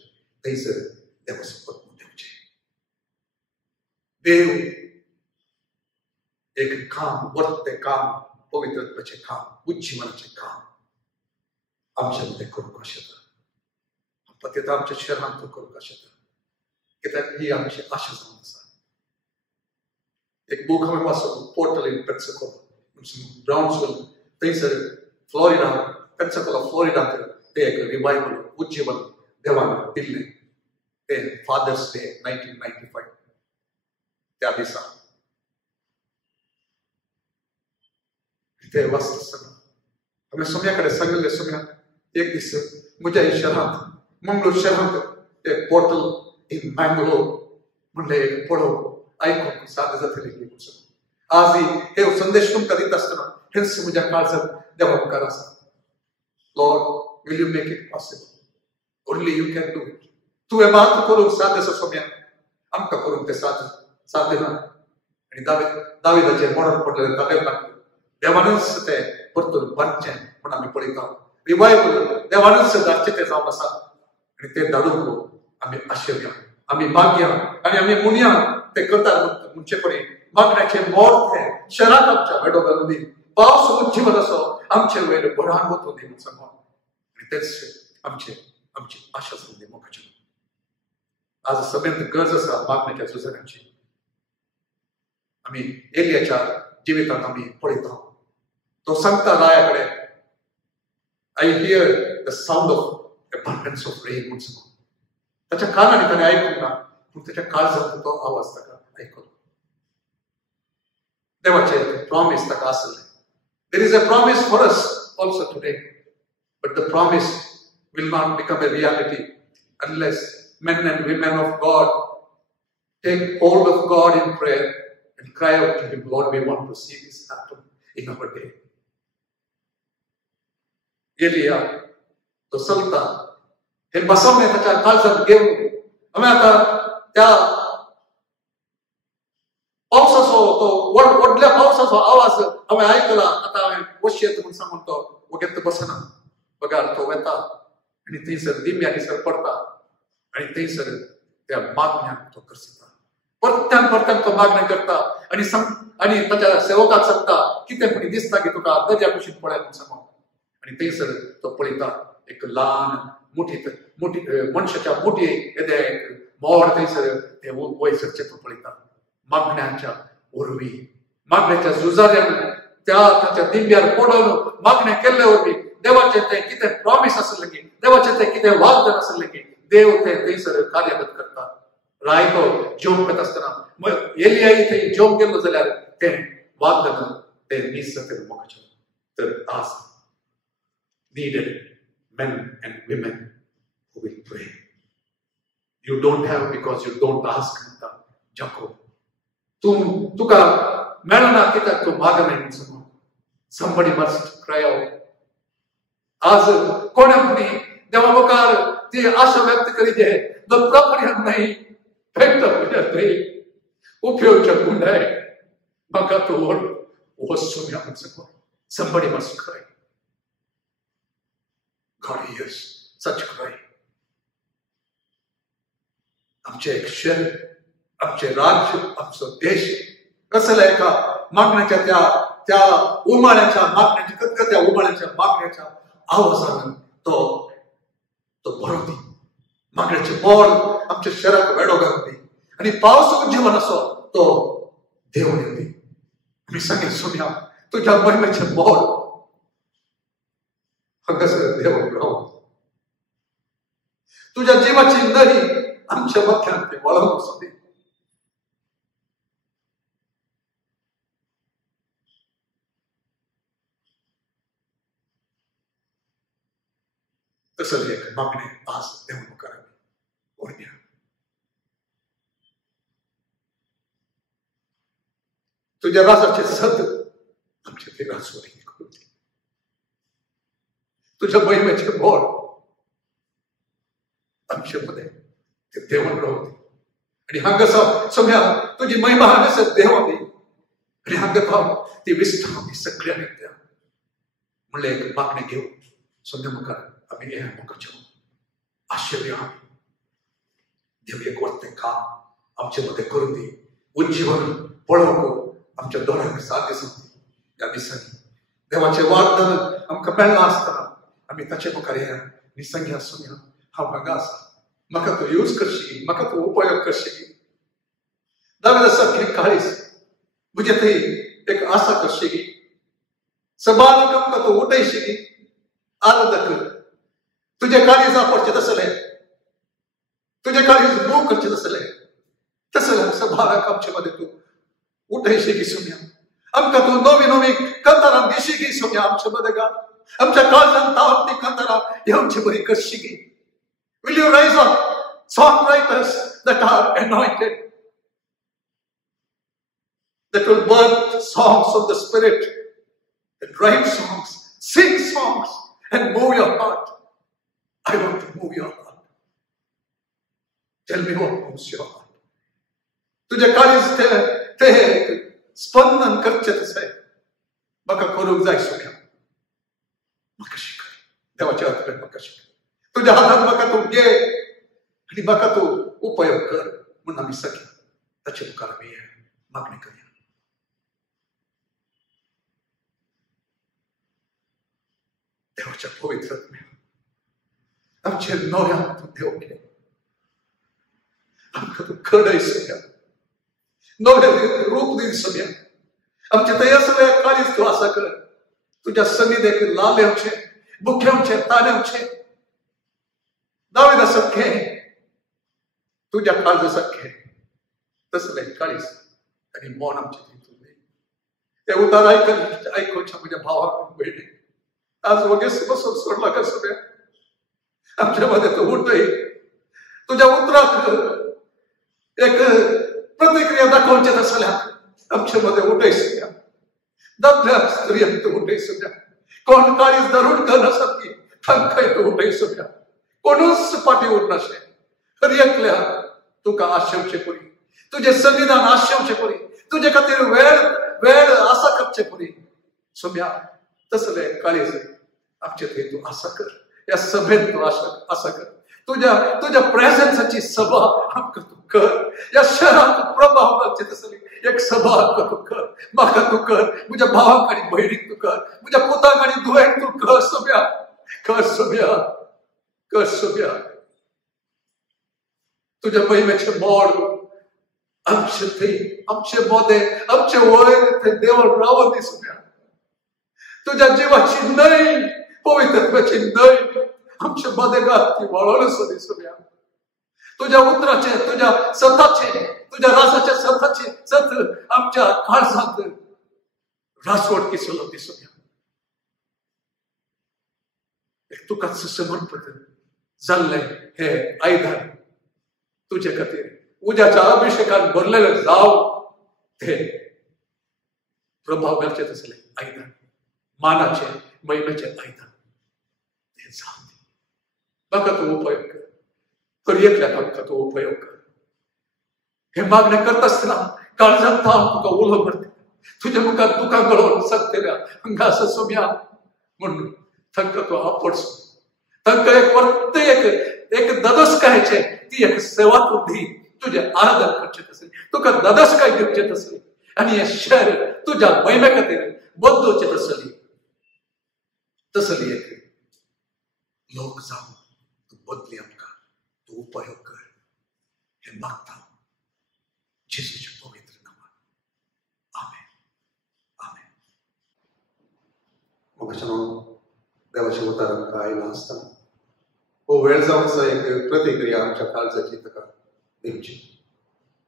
थंयसर देवाचो आत्मा देवचे. देव एक काम वर्ते काम पवित्रत्वाचे काम उज्जीवनाचे काम आमच्या मध्ये करूंक आशेता. पत्यता आमच्या शहरांत करूंक आशेता कित्याक ही आमची आशा जावन आसा. एक बूक हांवें वाचलो पोर्टल इन पेन्साकोला ब्राउन्सविल थंयसर फ्लोरिडा पेन्साकोला फ्लोरिडांत ते एक रिवायवल उज्जीवन देवान दिल्लें. ते फादर्स डे 1995 त्या दिसा ते वाचता हांवें सोम्या कडेन सांगिल्लें सोम्या एक दीस म्हज्या शहरांत मंगळूर शहरांत ते पोर्टल इन मँगलोर म्हणलें एक पळोवंक आयकूंक साद जातलें. आज हे संदेश तुमकां दिता आसतना हेच म्हज्या काळजांत देवा मुखार आसा. Lord, will you make it possible? Only you can do it. तू हे बात करूंक साध्य आसा सोम्या, आमकां करूंक ते साध्य ना. आणि दाविदाचेर मरण पडलेले ताबेरनाकल देवानच ते परतून बांदचें म्हण आमी पळयता. रिवायवल देवानच धाडचें ते जावन आसा आनी ते धाडूंक आमी आशिल्ल्या, आमी भाग्या आनी आमी मुनिया ते करतात म्हणचे परी मागण्याचे मोड ते शहरात आमच्या वेडो घालून दी. पावस उज्जीवन असो आमचे वयर बरान वचूं दी म्हूण सांगून आनी तेच आमची आशा जावन दी मोगाचें. आज सगळ्यांत गरज आसा मागण्याच्या झुजाऱ्यांची. आमी एलियाच्या जिवितांत आमी पळयता तो सांगता राया कडेन, I hear the sound of abundance of rain म्हणून सांगून. ताच्या कानांनी ताणें आयकूंक ना पूण ताच्या काळजांत तो आवाज ताका आयकलो. देवाचें प्रॉमिस ताका आसलें. There is a promise for us also today, but the promise will not become a reality unless men and women of God take hold of God in prayer and cry out to Him, Lord, we want to see this happen in our day. Elia, to चलता हे बसवणे त्याच्या काळजात घेऊन आम्ही आता त्या पावसाचो तो व्हडल्या पावसाचो आवाज हांवें आयकला. आता हांवें वशेत म्हणून सांगून तो वगेत बसना. पगार तो वेता आनी थंयसर दिम्यांनीसर पडटा आनी थंयसर त्या मागण्याक तो करसिता. परत्यान तो मागणें करता आनी ताच्या सेवकाक सांगता कितें म्हणी दिसता की तुका दर्या कुशीन पळय म्हणून सांगून. आनी थंयसर तो पळयता एक ल्हान मोठी मनशाच्या मोठी येदे एक मोड थंयसर ते वयर सरचें तो पळयता. मागण्याच्या वरवीं मागण्याच्या झुजाऱ्यान ताच्या दिंब्यार पडून मागणें केल्ले वरवीं देवाचें तें कितें प्रॉमिस आसलें की देवाचें तें कितें वाग्दान आसलें की देव तें थंयसर कार्यगत करता. रायतो जेवंक येता आसतना एलियाई थंय जेवंक गेलो जाल्यार तें वाग्दान तें मीस जातलें मोगाचें. तर आज needed men and women who will pray. You don't have because you don't ask म्हणटा जाकोब. तुका मेळना कित्याक तूं मागना म्हणून सांगून. Somebody must cry out. आज कोणा कोणी देवा मुखार ती आशा व्यक्त करी दे. दत्तापर्यंत नाही भेटपर्यंत नाही उपयोगच्या गुंडाय म्हाका तूं वचूया म्हणून सांगून. Somebody must cry. God hears such cry. आमचे एक शहर, आमचे राज्य, आमचो देश कसले एका मागण्याच्या त्या उमाळ्याच्या मागण्याच्या कतकत्या उमाळ्याच्या मागण्याच्या आवाजान तो बरो दी. मागण्याचे मोड आमच्या शहराक वेडो घालून दी आनी पावस जीवन असो तो देव दी. आमी सांगेन सोम्या तुज्या महिमेचे मोड हांगासर देव राव. तुझ्या जिवाची नरी आमच्या मध्यान ते वळोवन वचूं दी. तसले एक मागणे आज देव मुखार व्हरया. तुझ्या राजाचे सत आमचे ते राजवरी करून दी. तुझ्या महिमेचे मोड आमचे मध्ये ते देवण राहू दे. आणि हांगासर सोम्या तुझी महिमा हांगासर देवा दी आणि हांगा ती विस्तार दी सगळ्यांनी द्या. म्हणले एक मागणे घेऊ सोम्या मुखार आम्ही हे मोगाचें आशिल्लें देव एक वर्तें काम आमचे मध्ये करून दी. उज्जीवन पळोवंक आमच्या दोळ्यांक साथ दिसून दी. ह्या दिसांनी देवाचें वाग्दान आमकां मेळना आसतना आमी ताचे मुखार या निसंग्या सोम्या हांव हांगा आसा. म्हाका तूं यूज करशी, म्हाका तूं उपयोग करशी. दाविदा सारकें काळीज म्हजे थंय एक आसा करशी. सबाराक आमकां तूं उठयशी. आराधक तुझे काळीज पडचे तसले, तुझे काळीज मोव करचे तसले तसले सबाराक आमचे मध्ये तूं उठयशी की सोम्या. आमकां तूं नवी नवी कंतरां दिशी की सोम्या आमचे मध्ये घाल. आमच्या काळजांत तावप ती कंतरां ही आमची बरी करशी की. Will you rise up songwriters that are anointed, that will birth songs of the Spirit, and write songs, sing songs, and move your heart. I want to move your heart. Tell me what moves your heart. तुझ्या काळीज ते स्पंदन करचे तसे म्हाका करूंक जाय सगळ्या. म्हाका शिकय देवाच्या हातान म्हाका शिकय. तुझ्या हातान म्हाका तूं घे आनी म्हाका तूं उपयोग कर म्हूण आमी सगळीं ताचे मुखार आमी मागणी करूया. देवाच्या पवित्र आमचे नव्यान तूं देव घे. आमकां तूं खडय सगळ्या नवे रूप दी सगळ्या. आमचे तया सगळ्या काळीज तूं आसा कर. तुझ्या सन्निधेक लालेवचे मुख्यावचे तानेवचे दावीदा सख्खे तुझ्या काळज सख्खे तसले काळीज आनी मोन आमचे दितून दे. ते उतार आयकोवच्या म्हज्या भावाक भयणी आज वगेस बसून सोडला का सगळ्या. आमच्या मध्ये तू उठय. तुझ्या उतराक एक प्रतिक्रिया दाखोवचे आसल्याक आमच्या मध्ये उठय सगळ्या. दादल्या स्त्रियांक तू उठय सगळ्या. कोण काळीज धरून करनासत की तांकांय तू उठय सगळ्या. कोणूच फाटी उरनाशे. हर एकल्या तुका आशेवचे परी तुझे संविधान आशेवचे परी तुझे खातीर वेळ आसा करचे परी सोम्या तसले काळीज आमचे थंय तूं आसा कर. ह्या सभेत तूं आसा कर. तुझ्या प्रेझेन्साची सभा आमकां तूं कर. ह्या शहरात तूं प्रभाव घालचे तसली एक सभा आमकां तूं कर. म्हाका तूं कर. म्हज्या भावाक आनी भयणीक तूं कर. म्हज्या पुताक आनी धुवेक तूं कर सोम्या. कर सोम्या. कर सोम्या. तुझ्या महिमेचे मोड आमचे थंय आमचे मोदे आमचे वयर थंय देवळ रावो दी सोम्या. तुझ्या जीवाची न्हंय पवित्रत्वाची न्हंय आमच्या मदेगात ती वळोन दी सोम्या. तुझ्या उतराचे तुझ्या सताचे तुझ्या रासाच्या सताचे सत आमच्या काळजांत रासवट किसलो दी सोम्या. एक तुकाच समर्पण जाल्ले हे आयदन तुझे खातीर उज्याच्या अभिषेकान भरलेले जाव ते प्रभाव घालचे तसले आयदन मानाचे महिमेचे आयदन ते जाव. म्हाका तूं उपयोग कर. हर एकल्याक आमकां तूं उपयोग कर. हे मागणें करता आसतना काळजांत हांव तुका उलो करता. तुज्या मुखार दुकां गळोवन सांगतल्या हांगा आसा सोम्या म्हणून तांकां तूं आपडसो. तांकां एक वर्त एक ददसकायचे ती एक सेवा तूं दी. तुझे आदर करचे तसली तुका ददसकाय दिवचे तसली आनी हे शहर तुझ्या महिमे खातीर बदलुचे तसली एक लोक जावन तूं बदली आमकां तूं उपयोग कर. हे मागता जेजूच्या पवित्र नांवान. आमेन. आमेन. म्हाका देवाच्या उताराक आयला आसतना हो वेळ जावचो एक प्रतिक्रिया आमच्या काळजाची ताका दिवची.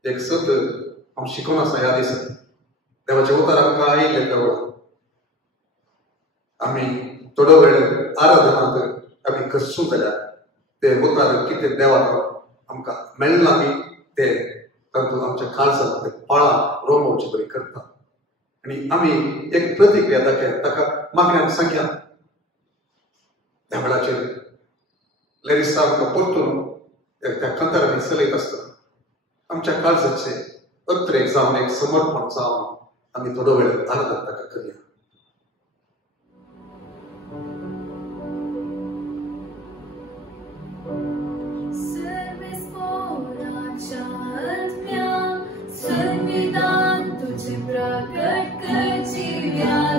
एक सत हांव शिकून आसा ह्या दिसा देवाच्या उताराक आयिल्ले तेवळा आमी थोडो वेळ आराधनांत आमी करसूं जाल्यार ते उतार कितें देवाक आमकां मेळना बी ते तातूंत आमच्या काळजांत ते पाळा रोमोवचे बरी करता. आनी आमी एक प्रतिक्रिया ताका मागण्यांक सांगया. ह्या वेळाचेर लेरिसा आमकां परतून त्या कंतारांनी चलयत आसतना आमच्या काळजाचे अत्रेक जावन एक समर्पण जावन आमी थोडो वेळ आराधना ताका करया.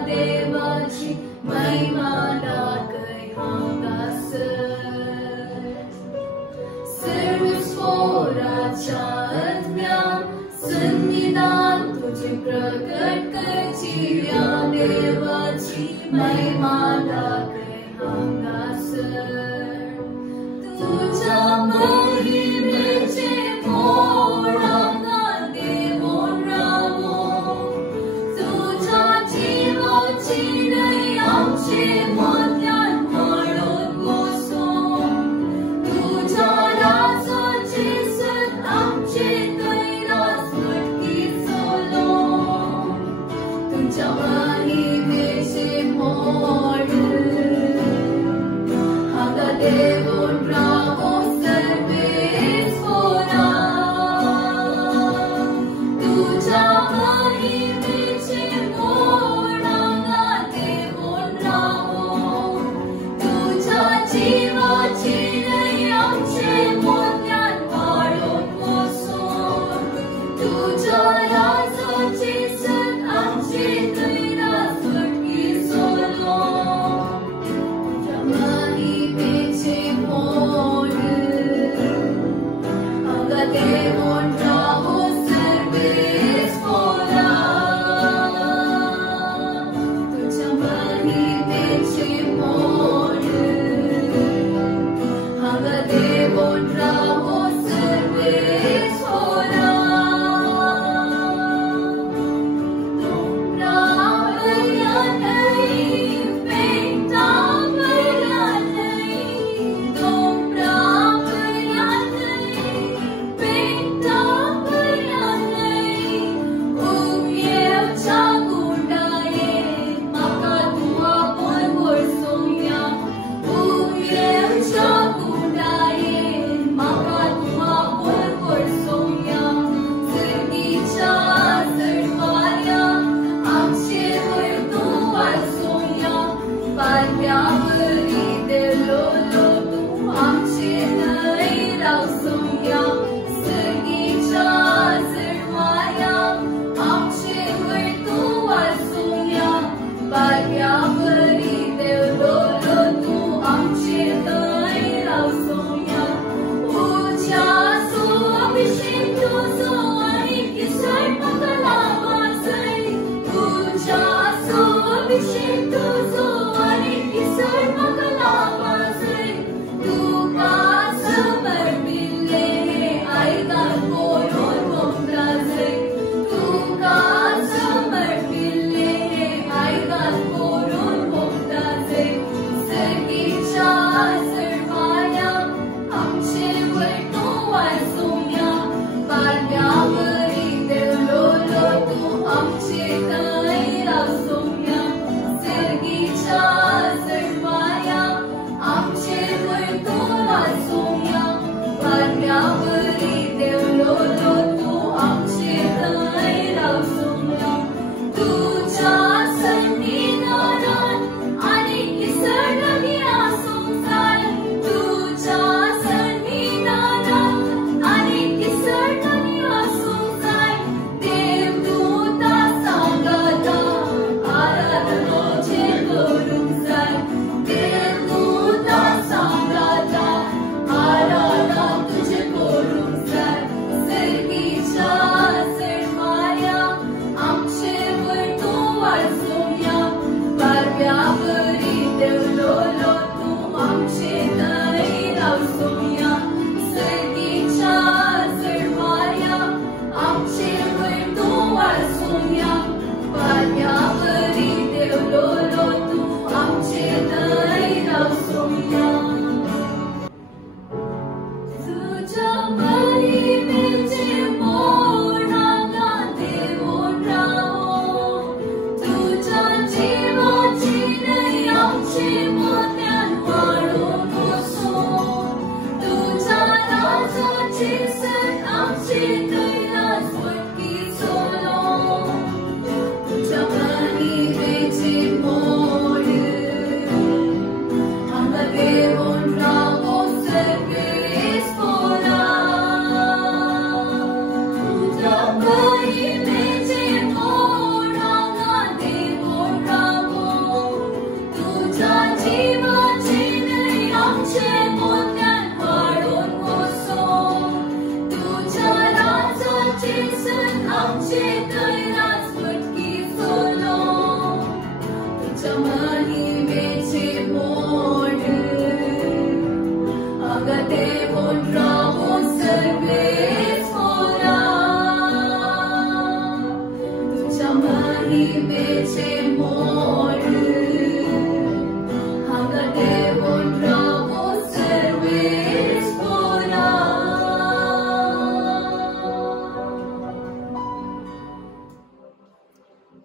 देवाची महिमा सर्वस्वराच्या आत्म्या सन्निधान तुझे प्रकट करचिल्या देवाची महिमा दाखय हांगासर. तुझ्या महिमेचे मोड आमकां देवून रावो. तुझ्या जीवाची न्हंय आमचे मदल्यान व्हाळोन वचो. तुझ्या रासाचे सत आमचे कैरास भटकी चलो. तुझ्या महिमेचे मोड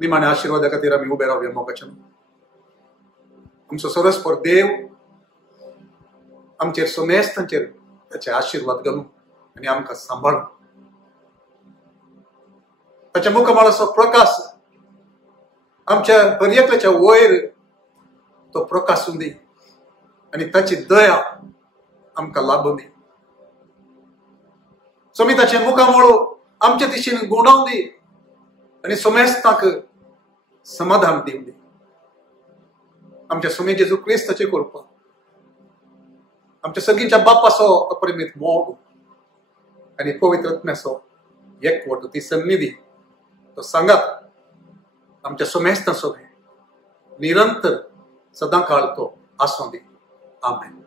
निमाण्या आशीर्वादा खातीर आमी उबे रावया मोगाच्यान. आमचो सरस्पर देव आमचेर समेस्तांचेर ताचे आशीर्वाद घालूं आनी आमकां सांबाळूं. ताच्या मुखामळाचो प्रकाश आमच्या हर एकल्याच्या वयर तो प्रकाशून दी आनी ताची दया आमकां लाभून दी. स्वामी ताचे मुखामळो आमच्या दिशेन गुणावन दी आनी समेस्तांक समाधान दिवन दी. आमच्या स्वामी जेजू क्रिस्ताचे कृपा, आमच्या सगळींच्या बापाचो अप्रमेत मोग आनी पवित्र आत्म्याचो एकवट ती सन्निधी तो सांगात आमच्या समेस्तां सगळे निरंतर सदां काळ तो आसूं दी. आमेन.